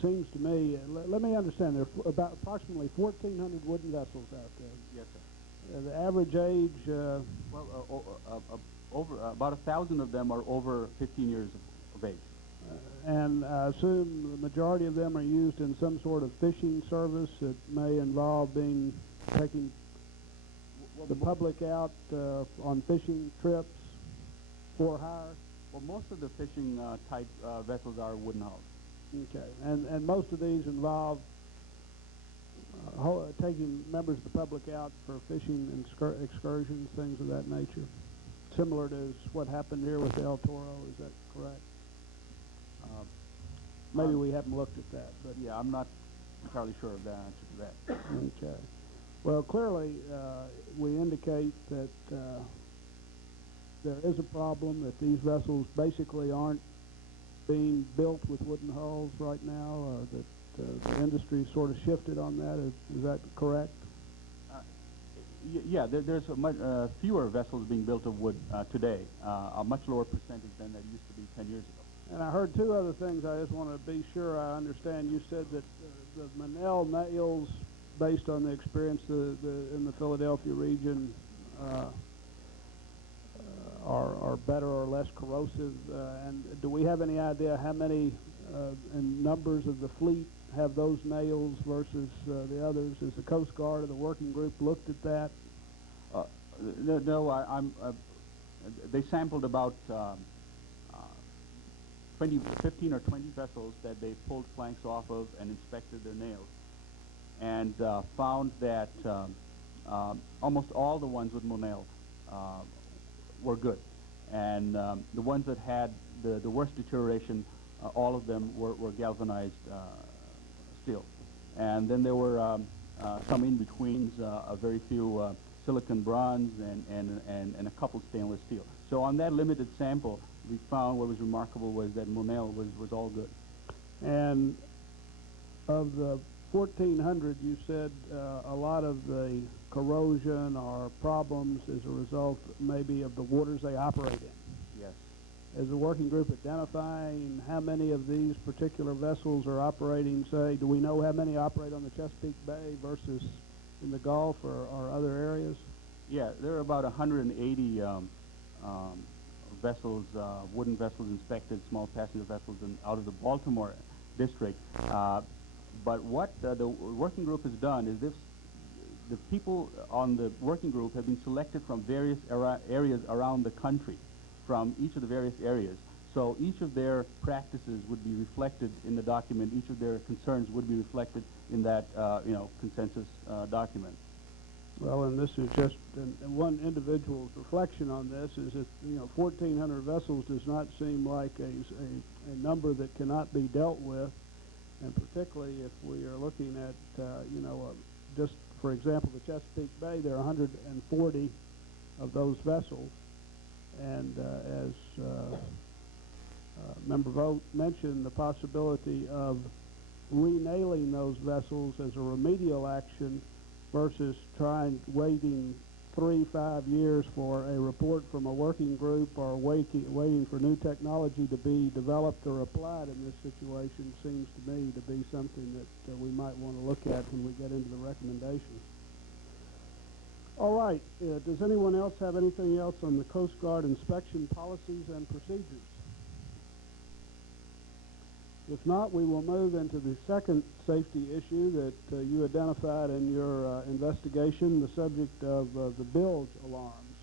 seems to me. Let me understand. There are about approximately 1,400 wooden vessels out there. yes, sir. The average age. Over about 1,000 of them are over 15 years of age. And I assume the majority of them are used in some sort of fishing service that may involve taking the public out on fishing trips for hire. Well, most of the fishing type vessels are wooden hulls. Okay, and most of these involve taking members of the public out for fishing excursions, things of that nature, similar to what happened here with El Toro. Is that correct? Maybe we haven't looked at that, but yeah, I'm not entirely sure of the answer to that. Okay. Well, clearly, we indicate that there is a problem, that these vessels basically aren't being built with wooden hulls right now, that the industry sort of shifted on that. Is that correct? Yeah, there's fewer vessels being built of wood today, a much lower percentage than that used to be 10 years ago. And I heard two other things I just want to be sure I understand. You said that the Monel nails, based on the experience in the Philadelphia region, are better or less corrosive. And do we have any idea how many in numbers of the fleet have those nails versus the others? Has the Coast Guard or the working group looked at that? No, they sampled about 15 or 20 vessels that they pulled planks off of and inspected their nails, and found that almost all the ones with Monel were good, and the ones that had the worst deterioration, all of them were galvanized steel, and then there were some in-betweens, a very few silicon bronze and a couple stainless steel. So on that limited sample, we found what was remarkable was that Monel was all good. And of the 1,400, you said a lot of the corrosion or problems as a result maybe of the waters they operate in. Yes. is the working group identifying how many of these particular vessels are operating, say, do we know how many operate on the Chesapeake Bay versus in the Gulf or other areas? Yeah, there are about 180 vessels, wooden vessels inspected, small passenger vessels out of the Baltimore district. But what the working group has done is the people on the working group have been selected from various areas around the country, from each of the various areas. So each of their practices would be reflected in the document. Each of their concerns would be reflected in that, consensus document. Well, and this is just and one individual's reflection on this is that 1,400 vessels does not seem like a number that cannot be dealt with, and particularly if we are looking at just for example the Chesapeake Bay, there are 140 of those vessels, and as Member Vogt mentioned, the possibility of renailing those vessels as a remedial action versus waiting 3-5 years for a report from a working group or waiting for new technology to be developed or applied in this situation seems to me to be something that we might want to look at when we get into the recommendations. All right, does anyone else have anything else on the Coast Guard inspection policies and procedures? If not, we will move into the second safety issue that you identified in your investigation, the subject of the bilge alarms.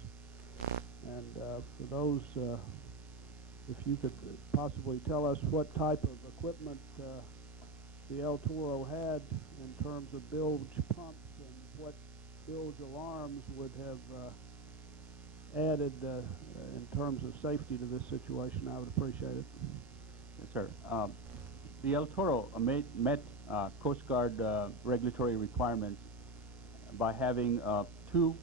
And for those, if you could possibly tell us what type of equipment the El Toro had in terms of bilge pumps and what bilge alarms would have added in terms of safety to this situation, I would appreciate it. Yes, sir. The El Toro met Coast Guard regulatory requirements by having 2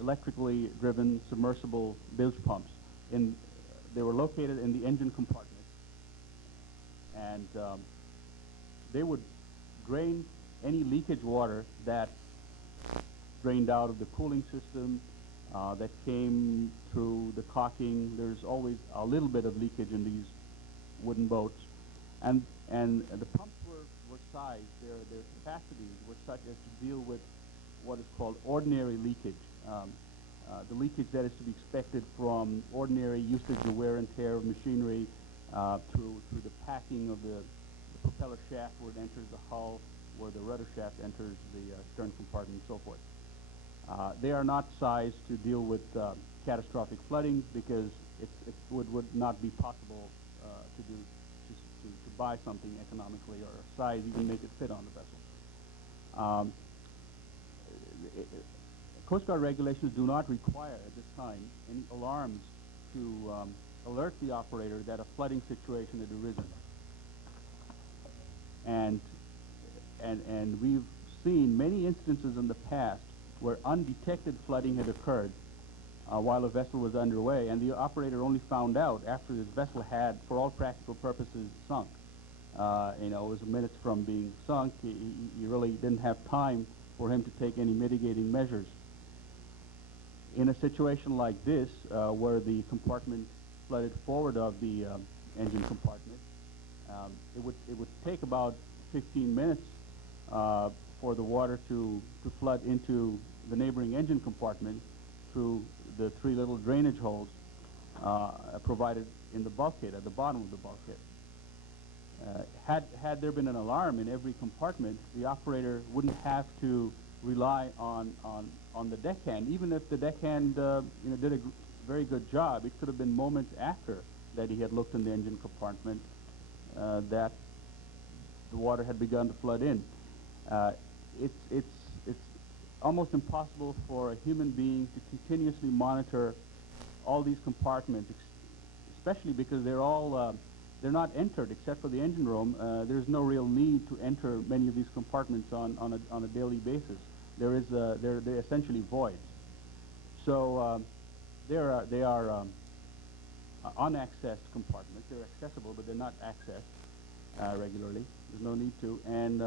electrically driven submersible bilge pumps. They were located in the engine compartment, and they would drain any leakage water that drained out of the cooling system, that came through the caulking. There's always a little bit of leakage in these wooden boats. And the pumps were sized, their capacities were such as to deal with what is called ordinary leakage, the leakage that is to be expected from ordinary usage of wear and tear of machinery through the packing of the propeller shaft where it enters the hull, where the rudder shaft enters the stern compartment, and so forth. They are not sized to deal with catastrophic flooding because it would not be possible to buy something economically or a size even make it fit on the vessel. Coast Guard regulations do not require at this time any alarms to alert the operator that a flooding situation had arisen. And we've seen many instances in the past where undetected flooding had occurred while a vessel was underway, and the operator only found out after this vessel had, for all practical purposes, sunk. It was minutes from being sunk. He really didn't have time for him to take any mitigating measures. In a situation like this, where the compartment flooded forward of the engine compartment, it would take about 15 minutes for the water to flood into the neighboring engine compartment through the 3 little drainage holes provided in the bulkhead, at the bottom of the bulkhead. Had there been an alarm in every compartment, the operator wouldn't have to rely on the deckhand. Even if the deckhand did a very good job, it could have been moments after that he had looked in the engine compartment that the water had begun to flood in. It's almost impossible for a human being to continuously monitor all these compartments, especially because they're not entered except for the engine room. There's no real need to enter many of these compartments on a daily basis. They're essentially voids. So they are unaccessed compartments. They're accessible, but they're not accessed regularly. There's no need to, and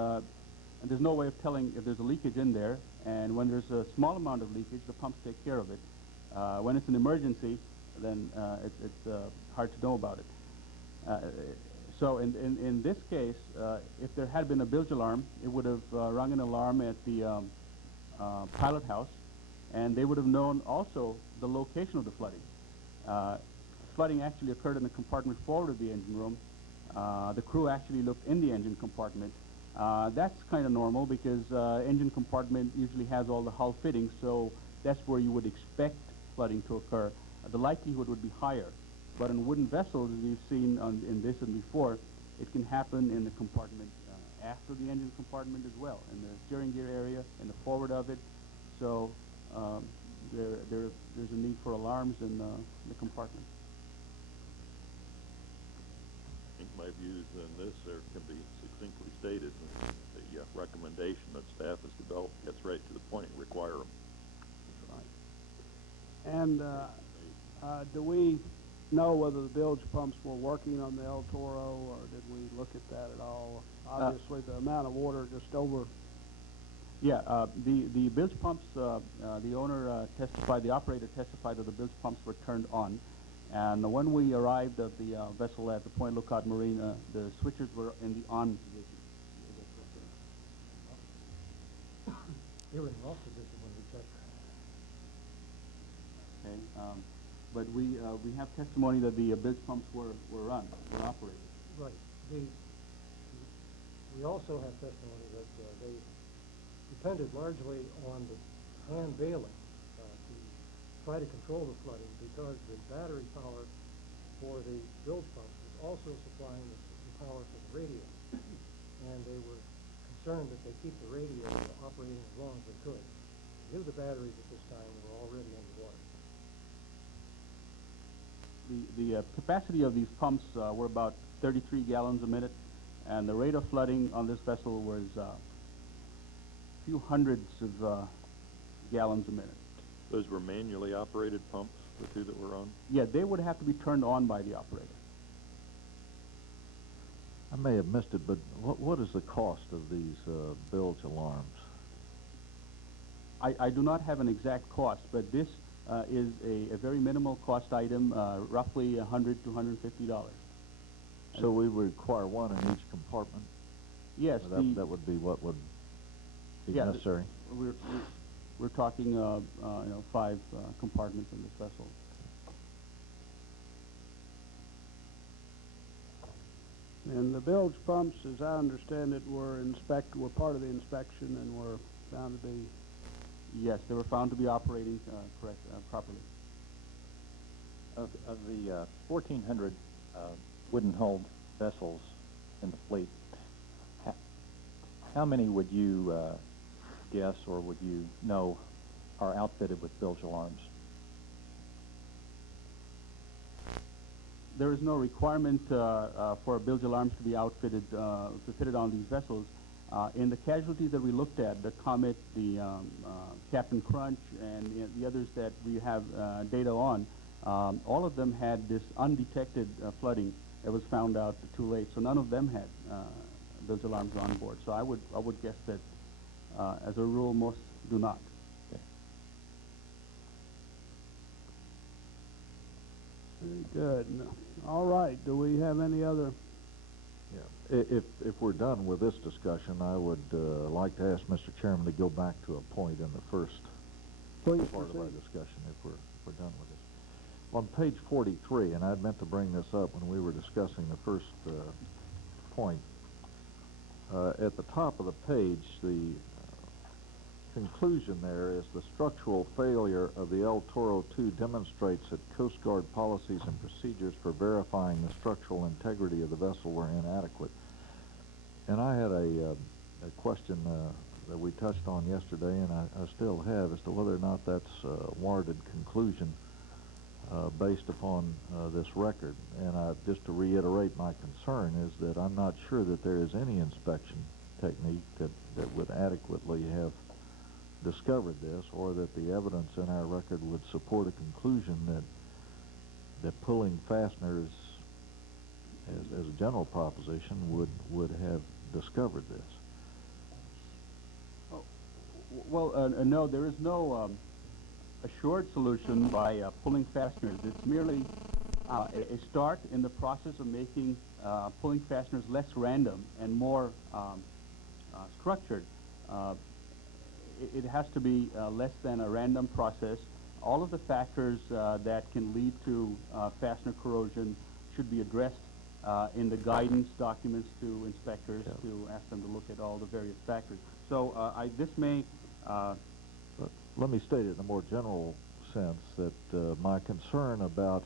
there's no way of telling if there's a leakage in there. And when there's a small amount of leakage, the pumps take care of it. When it's an emergency, then it's hard to know about it. So in this case, if there had been a bilge alarm, it would have rung an alarm at the pilot house, and they would have known also the location of the flooding. Flooding actually occurred in the compartment forward of the engine room. The crew actually looked in the engine compartment. That's kind of normal because engine compartment usually has all the hull fittings, so that's where you would expect flooding to occur. The likelihood would be higher. But in wooden vessels, as we've seen in this and before, it can happen in the compartment after the engine compartment as well, in the steering gear area, in the forward of it. So there's a need for alarms in the compartment. I think my views on this can be succinctly stated. The recommendation that staff has developed gets right to the point, require them. Right. And do we know whether the bilge pumps were working on the El Toro, or did we look at that at all? Obviously, the amount of water just over. Yeah, the bilge pumps, the owner testified, the operator testified that the bilge pumps were turned on. And when we arrived at the vessel at the Point Lookout Marine, the switches were in the on position. They were in the off position when we checked. Okay, but we have testimony that the bilge pumps were operated. Right. We also have testimony that they depended largely on the hand bailing to try to control the flooding, because the battery power for the bilge pumps was also supplying the power to the radio. And they were concerned that they keep the radio operating as long as they could. They knew the batteries at this time were already underwater. The capacity of these pumps were about 33 gallons a minute, and the rate of flooding on this vessel was a few hundreds of gallons a minute. Those were manually operated pumps, the two that were on? Yeah, they would have to be turned on by the operator. I may have missed it, but what is the cost of these bilge alarms? I do not have an exact cost, but this is a very minimal cost item, roughly $100 to $150. So we would require one in each compartment? Yes. That would be what would be necessary? We're talking 5 compartments in this vessel. And the bilge pumps, as I understand it, were part of the inspection and were found to be. Yes, they were found to be operating properly. Of the 1,400 wooden-hulled vessels in the fleet, how many would you guess, or would you know, are outfitted with bilge alarms? There is no requirement for bilge alarms to be outfitted, fitted on these vessels. In the casualties that we looked at, the Comet, the Captain Crunch, and the others that we have data on, all of them had this undetected flooding that was found out too late. So none of them had bilge alarms on board. So I would guess that, as a rule, most do not. Okay. Very good. All right. Do we have any other? Yeah. If we're done with this discussion, I would like to ask Mr. Chairman to go back to a point in the first part of our discussion, if we're done with this. On page 43, and I'd meant to bring this up when we were discussing the first point, at the top of the page, the conclusion there is the structural failure of the El Toro 2 demonstrates that Coast Guard policies and procedures for verifying the structural integrity of the vessel were inadequate. And I had a question that we touched on yesterday, and I still have, as to whether or not that's a warranted conclusion based upon this record. And just to reiterate, my concern is that I'm not sure that there is any inspection technique that would adequately have discovered this, or that the evidence in our record would support a conclusion that pulling fasteners as a general proposition would have discovered this. Oh, well, no, there is no assured solution by pulling fasteners. It's merely a start in the process of making pulling fasteners less random and more structured. It has to be less than a random process. All of the factors that can lead to fastener corrosion should be addressed in the guidance documents to inspectors to ask them to look at all the various factors. So this may... Let me state it in a more general sense that my concern about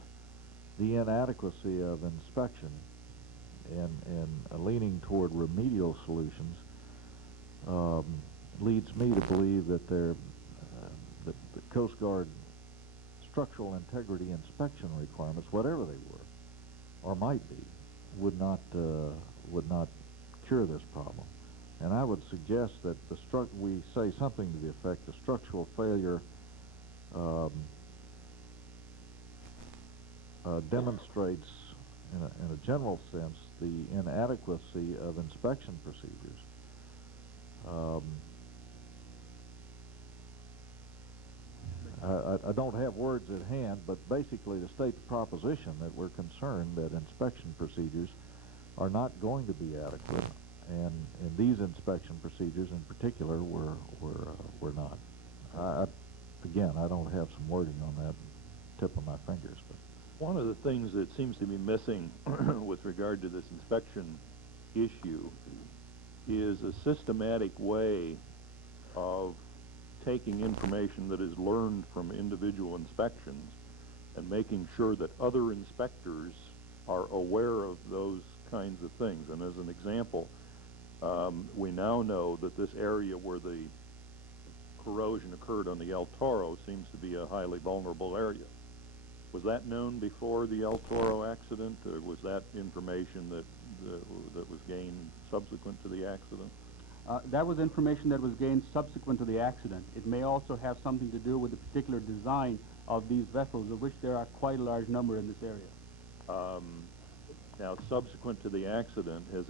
the inadequacy of inspection and leaning toward remedial solutions leads me to believe that the Coast Guard structural integrity inspection requirements, whatever they were or might be, would not cure this problem. And I would suggest that we say something to the effect the structural failure demonstrates, in a general sense, the inadequacy of inspection procedures. I don't have words at hand, but basically to state the proposition that we're concerned that inspection procedures are not going to be adequate, and these inspection procedures in particular were not. Again, I don't have some wording on that tip of my fingers, but one of the things that seems to be missing with regard to this inspection issue is a systematic way of taking information that is learned from individual inspections and making sure that other inspectors are aware of those kinds of things. And as an example, we now know that this area where the corrosion occurred on the El Toro seems to be a highly vulnerable area. Was that known before the El Toro accident, or was that information that was gained subsequent to the accident? That was information that was gained subsequent to the accident. It may also have something to do with the particular design of these vessels, of which there are quite a large number in this area. Now, subsequent to the accident, is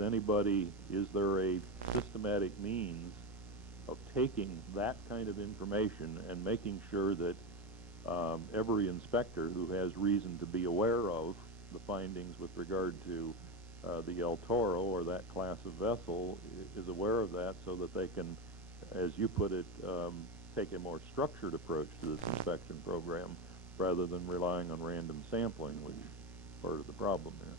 there a systematic means of taking that kind of information and making sure that every inspector who has reason to be aware of the findings with regard to the El Toro or that class of vessel is aware of that, so that they can, as you put it, take a more structured approach to this inspection program rather than relying on random sampling, which is part of the problem there.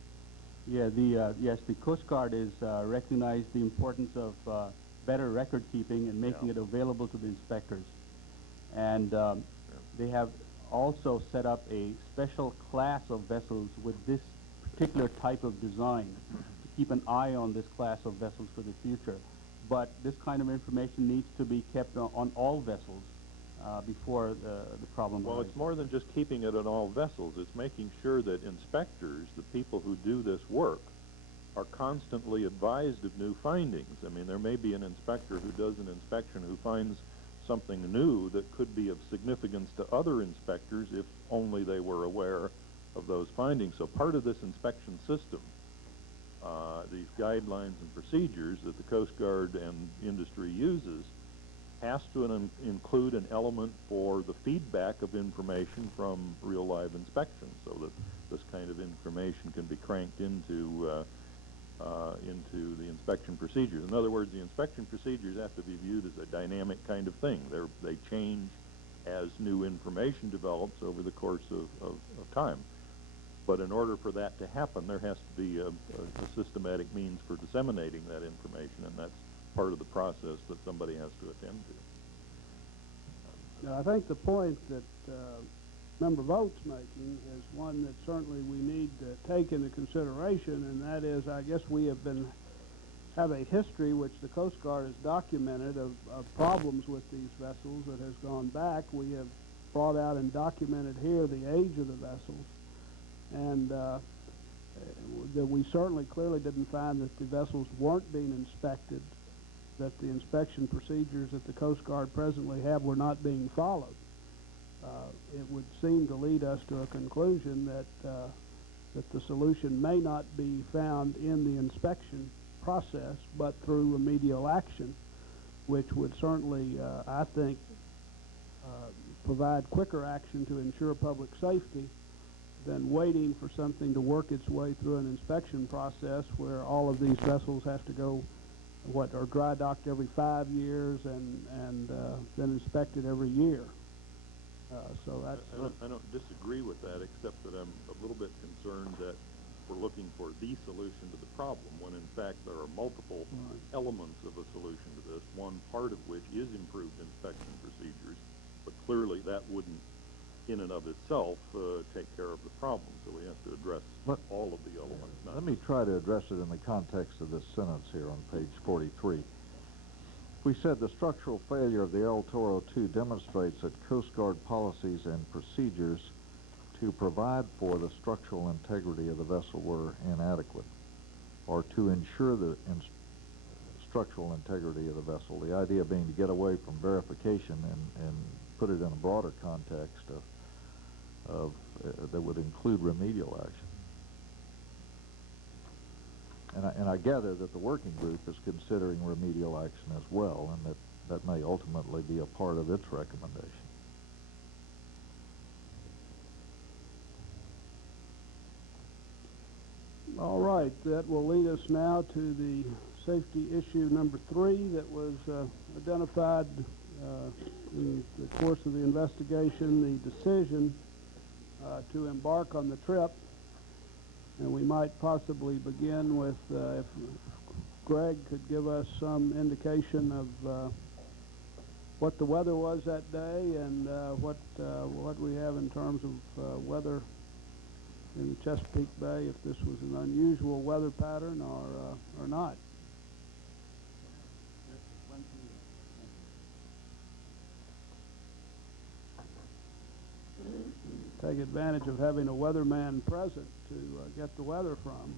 Yeah, yes, the Coast Guard has recognized the importance of better record keeping and making it available to the inspectors. And they have also set up a special class of vessels with this particular type of design to keep an eye on this class of vessels for the future. But this kind of information needs to be kept on all vessels before the problem arises. Well, it's more than just keeping it on all vessels. It's making sure that inspectors, the people who do this work, are constantly advised of new findings. I mean, there may be an inspector who does an inspection who finds something new that could be of significance to other inspectors if only they were aware of those findings. So part of this inspection system, these guidelines and procedures that the Coast Guard and industry uses, has to include an element for the feedback of information from real live inspections, so that this kind of information can be cranked into the inspection procedures. In other words, the inspection procedures have to be viewed as a dynamic kind of thing. They change as new information develops over the course of time. But in order for that to happen, there has to be a systematic means for disseminating that information, and that's part of the process that somebody has to attend to. Now, I think the point that Member Voigt's making is one that certainly we need to take into consideration, and that is, I guess we have a history which the Coast Guard has documented of problems with these vessels that has gone back. We have brought out and documented here the age of the vessels, and that we certainly clearly didn't find that the vessels weren't being inspected, that the inspection procedures that the Coast Guard presently have were not being followed. It would seem to lead us to a conclusion that the solution may not be found in the inspection process, but through remedial action, which would certainly, I think, provide quicker action to ensure public safety than waiting for something to work its way through an inspection process where all of these vessels have to go, are dry docked every 5 years and then inspected every year. So that's... I don't disagree with that, except that I'm a little bit concerned that we're looking for the solution to the problem, when in fact there are multiple elements of a solution to this, one part of which is improved inspection procedures, but clearly that wouldn't, in and of itself, take care of the problem, so we have to address all of the elements. Let me try to address it in the context of this sentence here on page 43. We said the structural failure of the El Toro 2 demonstrates that Coast Guard policies and procedures to provide for the structural integrity of the vessel were inadequate, or to ensure the structural integrity of the vessel. The idea being to get away from verification and put it in a broader context that would include remedial action. And I gather that the working group is considering remedial action as well, and that may ultimately be a part of its recommendation. All right, that will lead us now to the safety issue number 3 that was identified in the course of the investigation, the decision to embark on the trip. And we might possibly begin with, if Greg could give us some indication of what the weather was that day and what we have in terms of weather in the Chesapeake Bay, if this was an unusual weather pattern or not. Take advantage of having a weatherman present to get the weather from.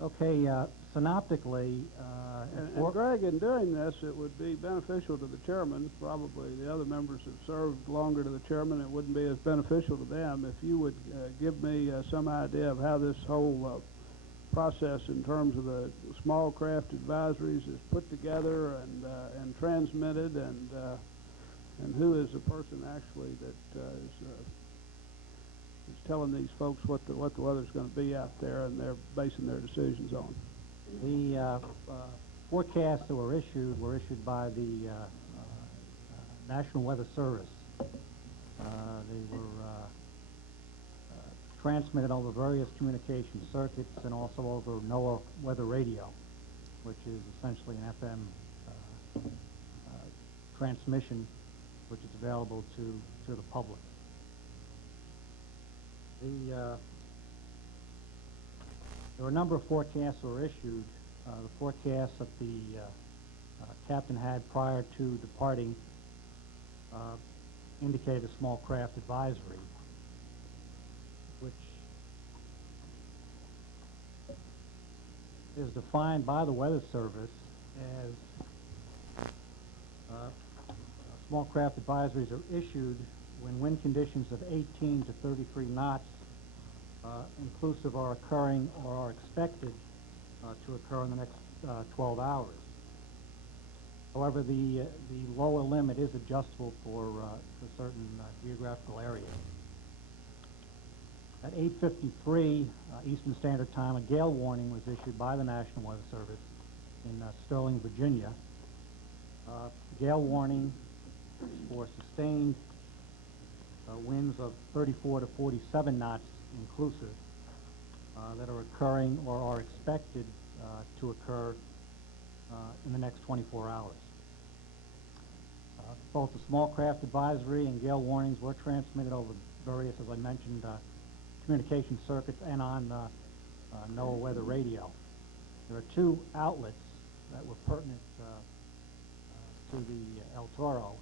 Okay, synoptically, And Greg, in doing this, it would be beneficial to the chairman. Probably the other members have served longer to the chairman. It wouldn't be as beneficial to them. If you would give me some idea of how this whole process in terms of the small craft advisories is put together and transmitted, and who is the person actually that is telling these folks what the weather's going to be out there, and they're basing their decisions on. the forecasts that were issued by the National Weather Service. They were transmitted over various communication circuits and also over NOAA weather radio, which is essentially an FM transmission, which is available to the public. There were a number of forecasts that were issued. The forecasts that the captain had prior to departing indicated a small craft advisory, which is defined by the Weather Service as small craft advisories are issued when wind conditions of 18 to 33 knots inclusive are occurring or are expected to occur in the next 12 hours. However, the lower limit is adjustable for certain geographical areas. At 8:53 Eastern Standard Time, a gale warning was issued by the National Weather Service in Sterling, Virginia. Gale warning for sustained winds of 34 to 47 knots inclusive that are occurring or are expected to occur in the next 24 hours. Both the small craft advisory and gale warnings were transmitted over various, as I mentioned, communication circuits and on NOAA weather radio. There are two outlets that were pertinent to the El Toro.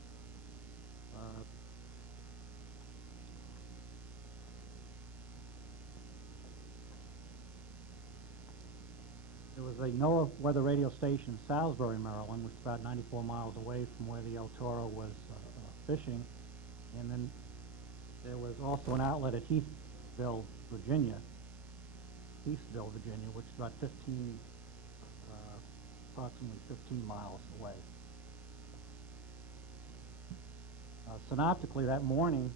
There was a NOAA weather radio station in Salisbury, Maryland, which is about 94 miles away from where the El Toro was fishing. And then there was also an outlet at Heathville, Virginia, which is about 15 approximately 15 miles away. Synoptically, that morning,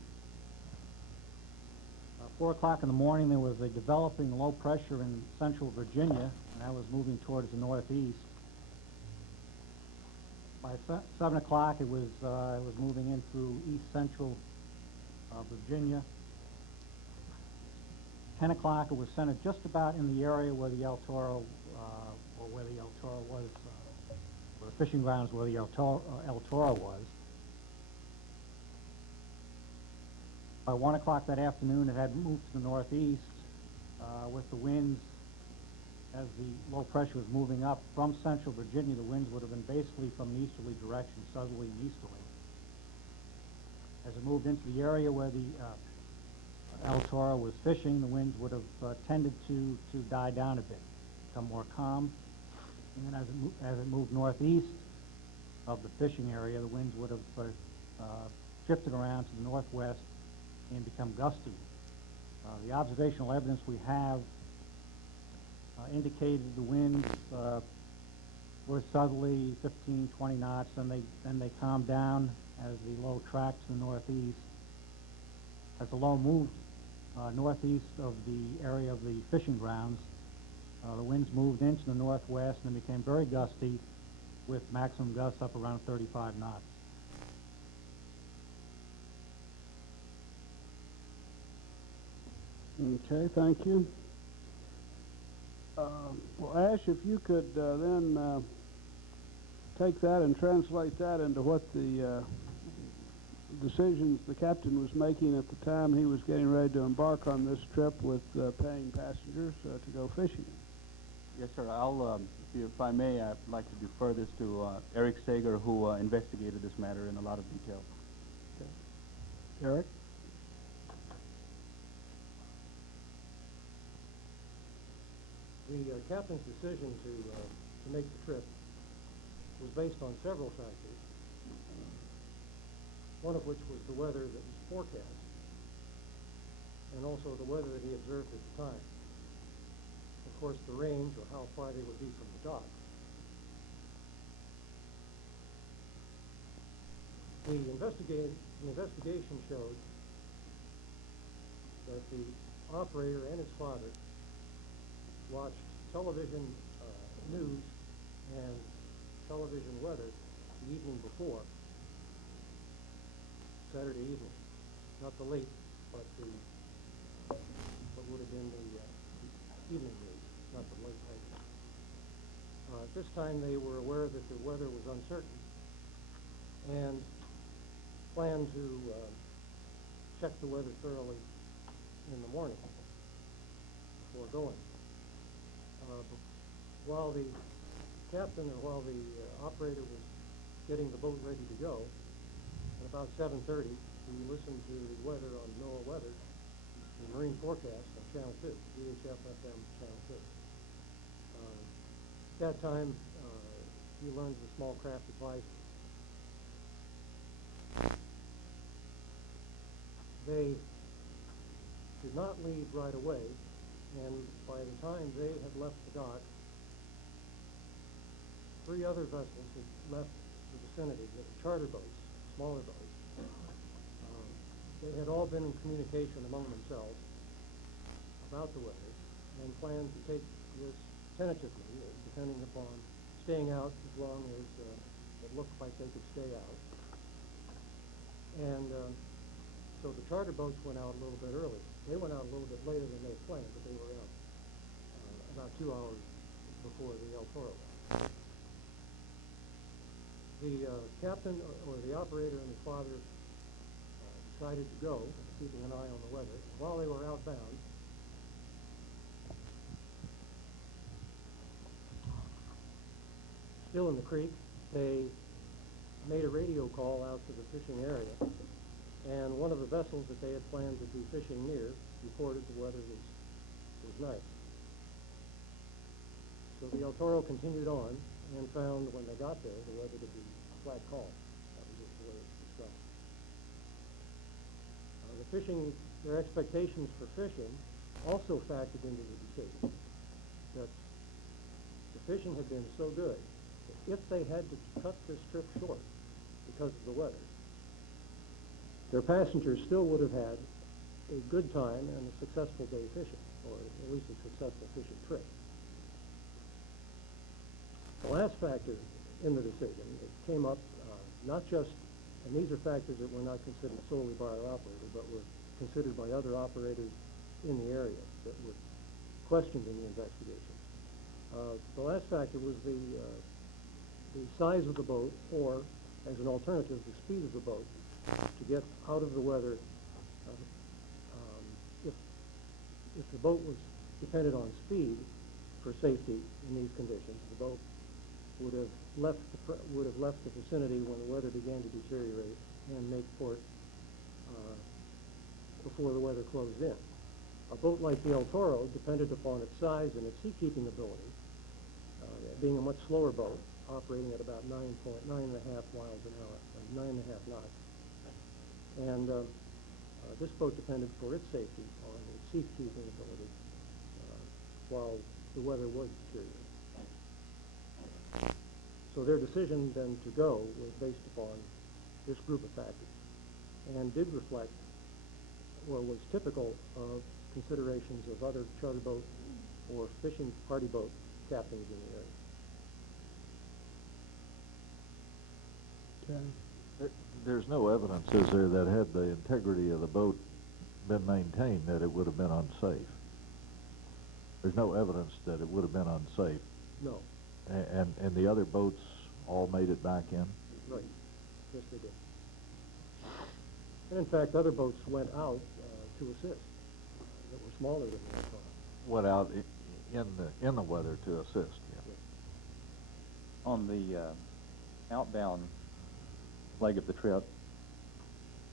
4 o'clock in the morning, there was a developing low pressure in central Virginia, and that was moving towards the northeast. By 7 o'clock, it was moving in through east central Virginia. 10 o'clock, it was centered just about in the area where the El Toro, or where the El Toro was, or the fishing grounds where the El Toro was. By 1 o'clock that afternoon, it had moved to the northeast with the winds. As the low pressure was moving up from central Virginia, the winds would have been basically from an easterly direction, southerly and easterly. As it moved into the area where the El Toro was fishing, the winds would have tended to die down a bit, become more calm. And then as it moved northeast of the fishing area, the winds would have shifted around to the northwest and become gusty. The observational evidence we have indicated the winds were southerly, 15, 20 knots, and then they calmed down as the low tracked to the northeast. As the low moved northeast of the area of the fishing grounds, the winds moved into the northwest and became very gusty, with maximum gusts up around 35 knots. Okay, thank you. Well, Ash, if you could then take that and translate that into what the decisions the captain was making at the time he was getting ready to embark on this trip with paying passengers to go fishing. Yes, sir. If I may, I'd like to defer this to Eric Sager, who investigated this matter in a lot of detail. Okay. Eric? The captain's decision to make the trip was based on several factors, one of which was the weather that was forecast, and also the weather that he observed at the time. Of course, the range, or how far they would be from the dock. The investigation showed that the operator and his father watched television news and television weather the evening before, Saturday evening. Not the late, but what would have been the evening news, not the late night. At this time, they were aware that the weather was uncertain and planned to check the weather thoroughly in the morning before going. While the captain, or while the operator was getting the boat ready to go, at about 7:30, he listened to the weather on NOAA Weather, the marine forecast on Channel 2, VHF FM Channel 2. At that time, he learned the small craft advisory. They did not leave right away, and by the time they had left the dock, 3 other vessels had left the vicinity, that were charter boats, smaller boats. They had all been in communication among themselves about the weather and planned to take this tentatively, depending upon staying out as long as it looked like they could stay out. And so the charter boats went out a little bit early. They went out a little bit later than they planned, but they were out about 2 hours before the El Toro. The captain, or the operator, and his father decided to go, keeping an eye on the weather. While they were outbound, still in the creek, they made a radio call out to the fishing area, and one of the vessels that they had planned to be fishing near reported the weather was nice. So the El Toro continued on and found, when they got there, the weather to be flat calm. That was just the way it was described. Their expectations for fishing also factored into the decision, that the fishing had been so good if they had to cut this trip short because of the weather, their passengers still would have had a good time and a successful day fishing, or at least a successful fishing trip. The last factor in the decision, it came up not just, and these are factors that were not considered solely by our operator, but were considered by other operators in the area that were questioned in the investigation. The last factor was the size of the boat, or as an alternative, the speed of the boat to get out of the weather. If the boat was dependent on speed for safety in these conditions, the boat would have left the vicinity when the weather began to deteriorate and make port before the weather closed in. A boat like the El Toro depended upon its size and its seakeeping ability, being a much slower boat, operating at about 9.5 miles an hour, 9.5 knots. And this boat depended for its safety on its seakeeping ability while the weather was deteriorating. So their decision then to go was based upon this group of factors and did reflect, or was typical of, considerations of other charter boat or fishing party boat captains in the area. Okay. There's no evidence, is there, that had the integrity of the boat been maintained, that it would have been unsafe? There's no evidence that it would have been unsafe. No. And the other boats all made it back in? Right. Yes, they did. And in fact, other boats went out to assist that were smaller than the El Toro. Went out in the weather to assist, yeah. Yes. On the outbound leg of the trip,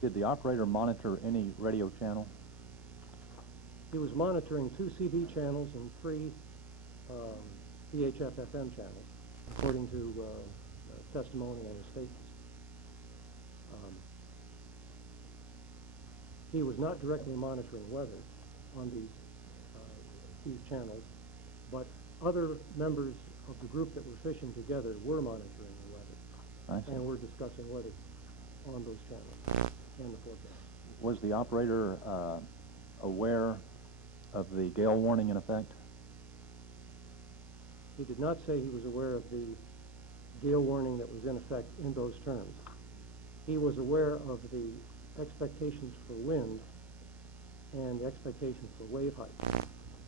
did the operator monitor any radio channel? He was monitoring 2 CB channels and 3 VHF FM channels, according to testimony and his statements. He was not directly monitoring weather on these channels, but other members of the group that were fishing together were monitoring the weather. I see. And were discussing weather on those channels and the forecast. Was the operator aware of the gale warning in effect? He did not say he was aware of the gale warning that was in effect in those terms. He was aware of the expectations for wind and the expectations for wave height.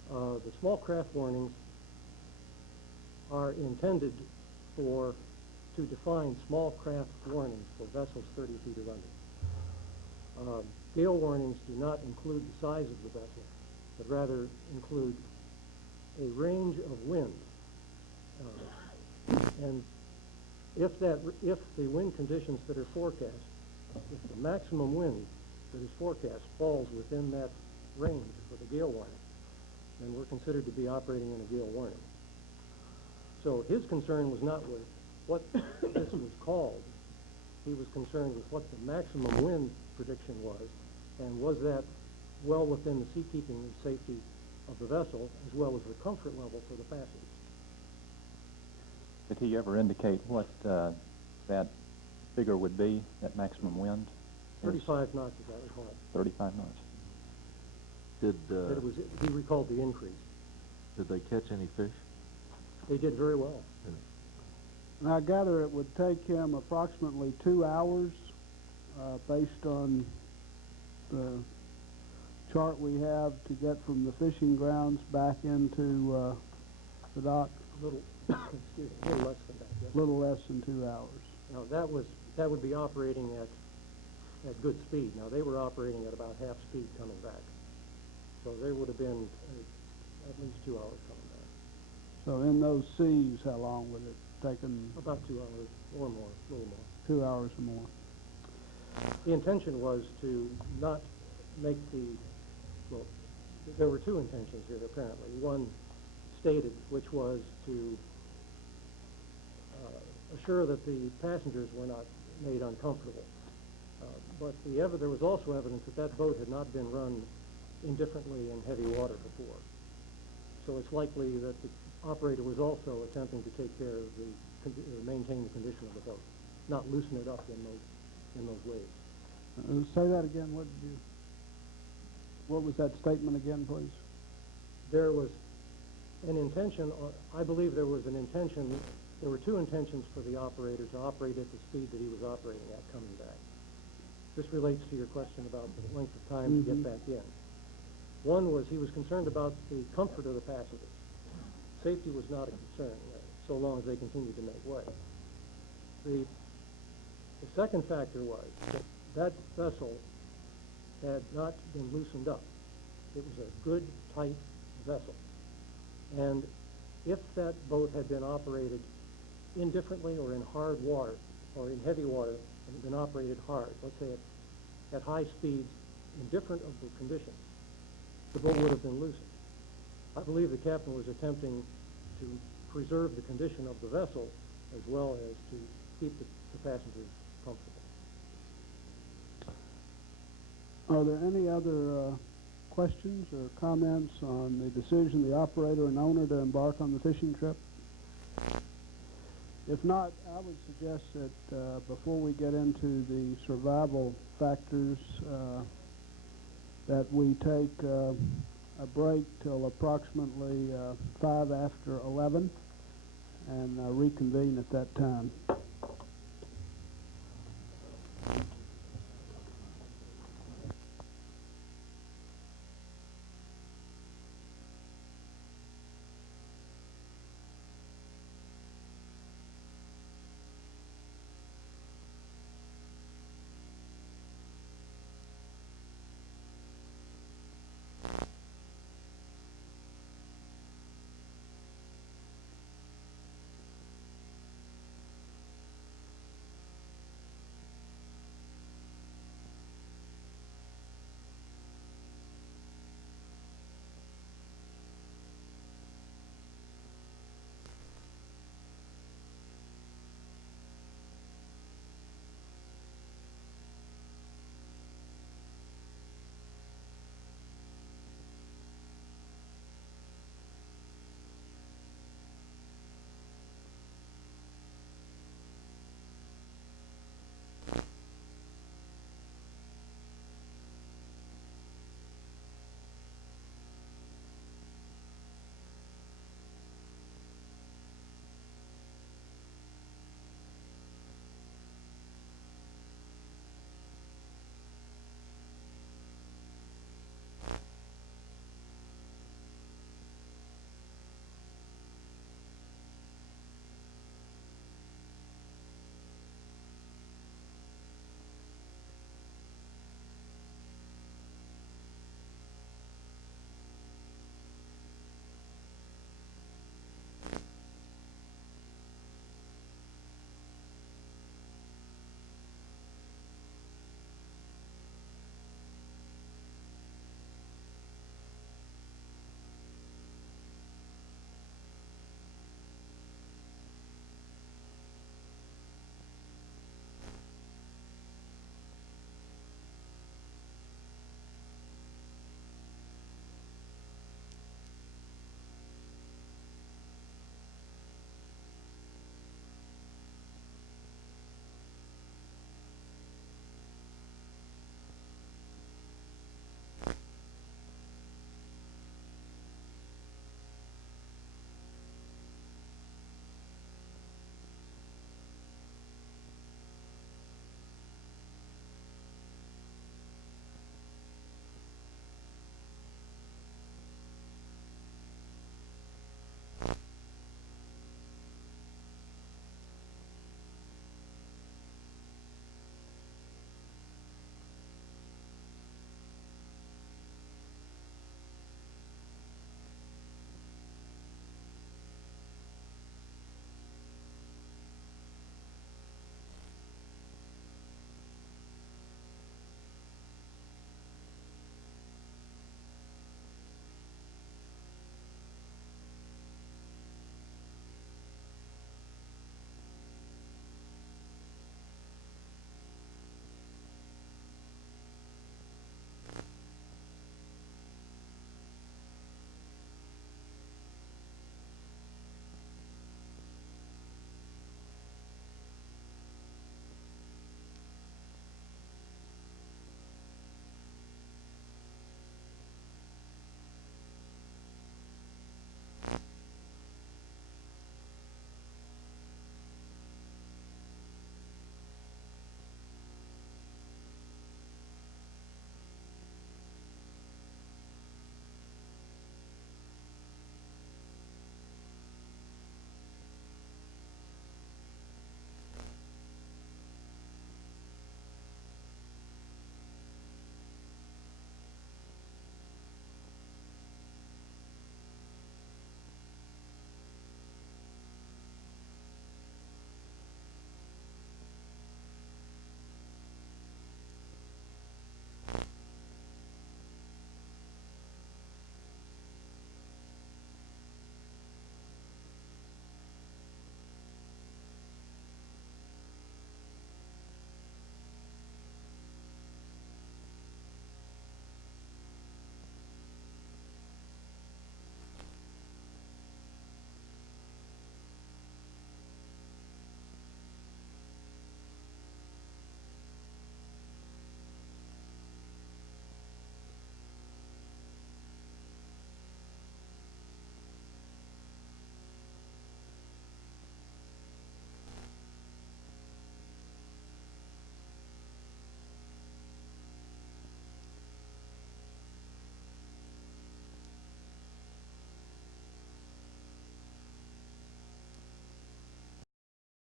The small craft warnings are intended to define small craft warnings for vessels 30 feet or under. Gale warnings do not include the size of the vessel, but rather include a range of wind. And if the wind conditions that are forecast, if the maximum wind that is forecast falls within that range for the gale warning, then we're considered to be operating in a gale warning. So his concern was not with what this was called. He was concerned with what the maximum wind prediction was, and was that well within the seakeeping and safety of the vessel, as well as the comfort level for the passengers. Did he ever indicate what that figure would be, that maximum wind? 35 knots, as I recall. 35 knots. He recalled the increase. Did they catch any fish? They did very well. And I gather it would take him approximately 2 hours, based on the chart we have, to get from the fishing grounds back into the dock. A little, excuse me, a little less than that. Yes. Little less than 2 hours. Now that would be operating at good speed. Now they were operating at about half speed coming back, so there would have been at least 2 hours coming back. So in those seas, how long would it take him? About 2 hours or more, a little more. 2 hours or more. The intention was to not make well, there were 2 intentions here apparently. One stated, which was to assure that the passengers were not made uncomfortable. But there was also evidence that that boat had not been run indifferently in heavy water before. So it's likely that the operator was also attempting to take care of maintain the condition of the boat, not loosen it up in those waves. Say that again, what was that statement again, please? There was an intention, I believe there was an intention, there were two intentions for the operator to operate at the speed that he was operating at coming back. This relates to your question about the length of time to get back in. One was he was concerned about the comfort of the passengers. Safety was not a concern, so long as they continued to make way. The second factor was that vessel had not been loosened up. It was a good, tight vessel. And if that boat had been operated indifferently or in hard water or in heavy water and had been operated hard, let's say at high speeds, indifferent of the conditions, the boat would have been loosened. I believe the captain was attempting to preserve the condition of the vessel as well as to keep the passengers comfortable. Are there any other questions or comments on the decision of the operator and owner to embark on the fishing trip? If not, I would suggest that before we get into the survival factors, that we take a break till approximately 5 after 11 and reconvene at that time.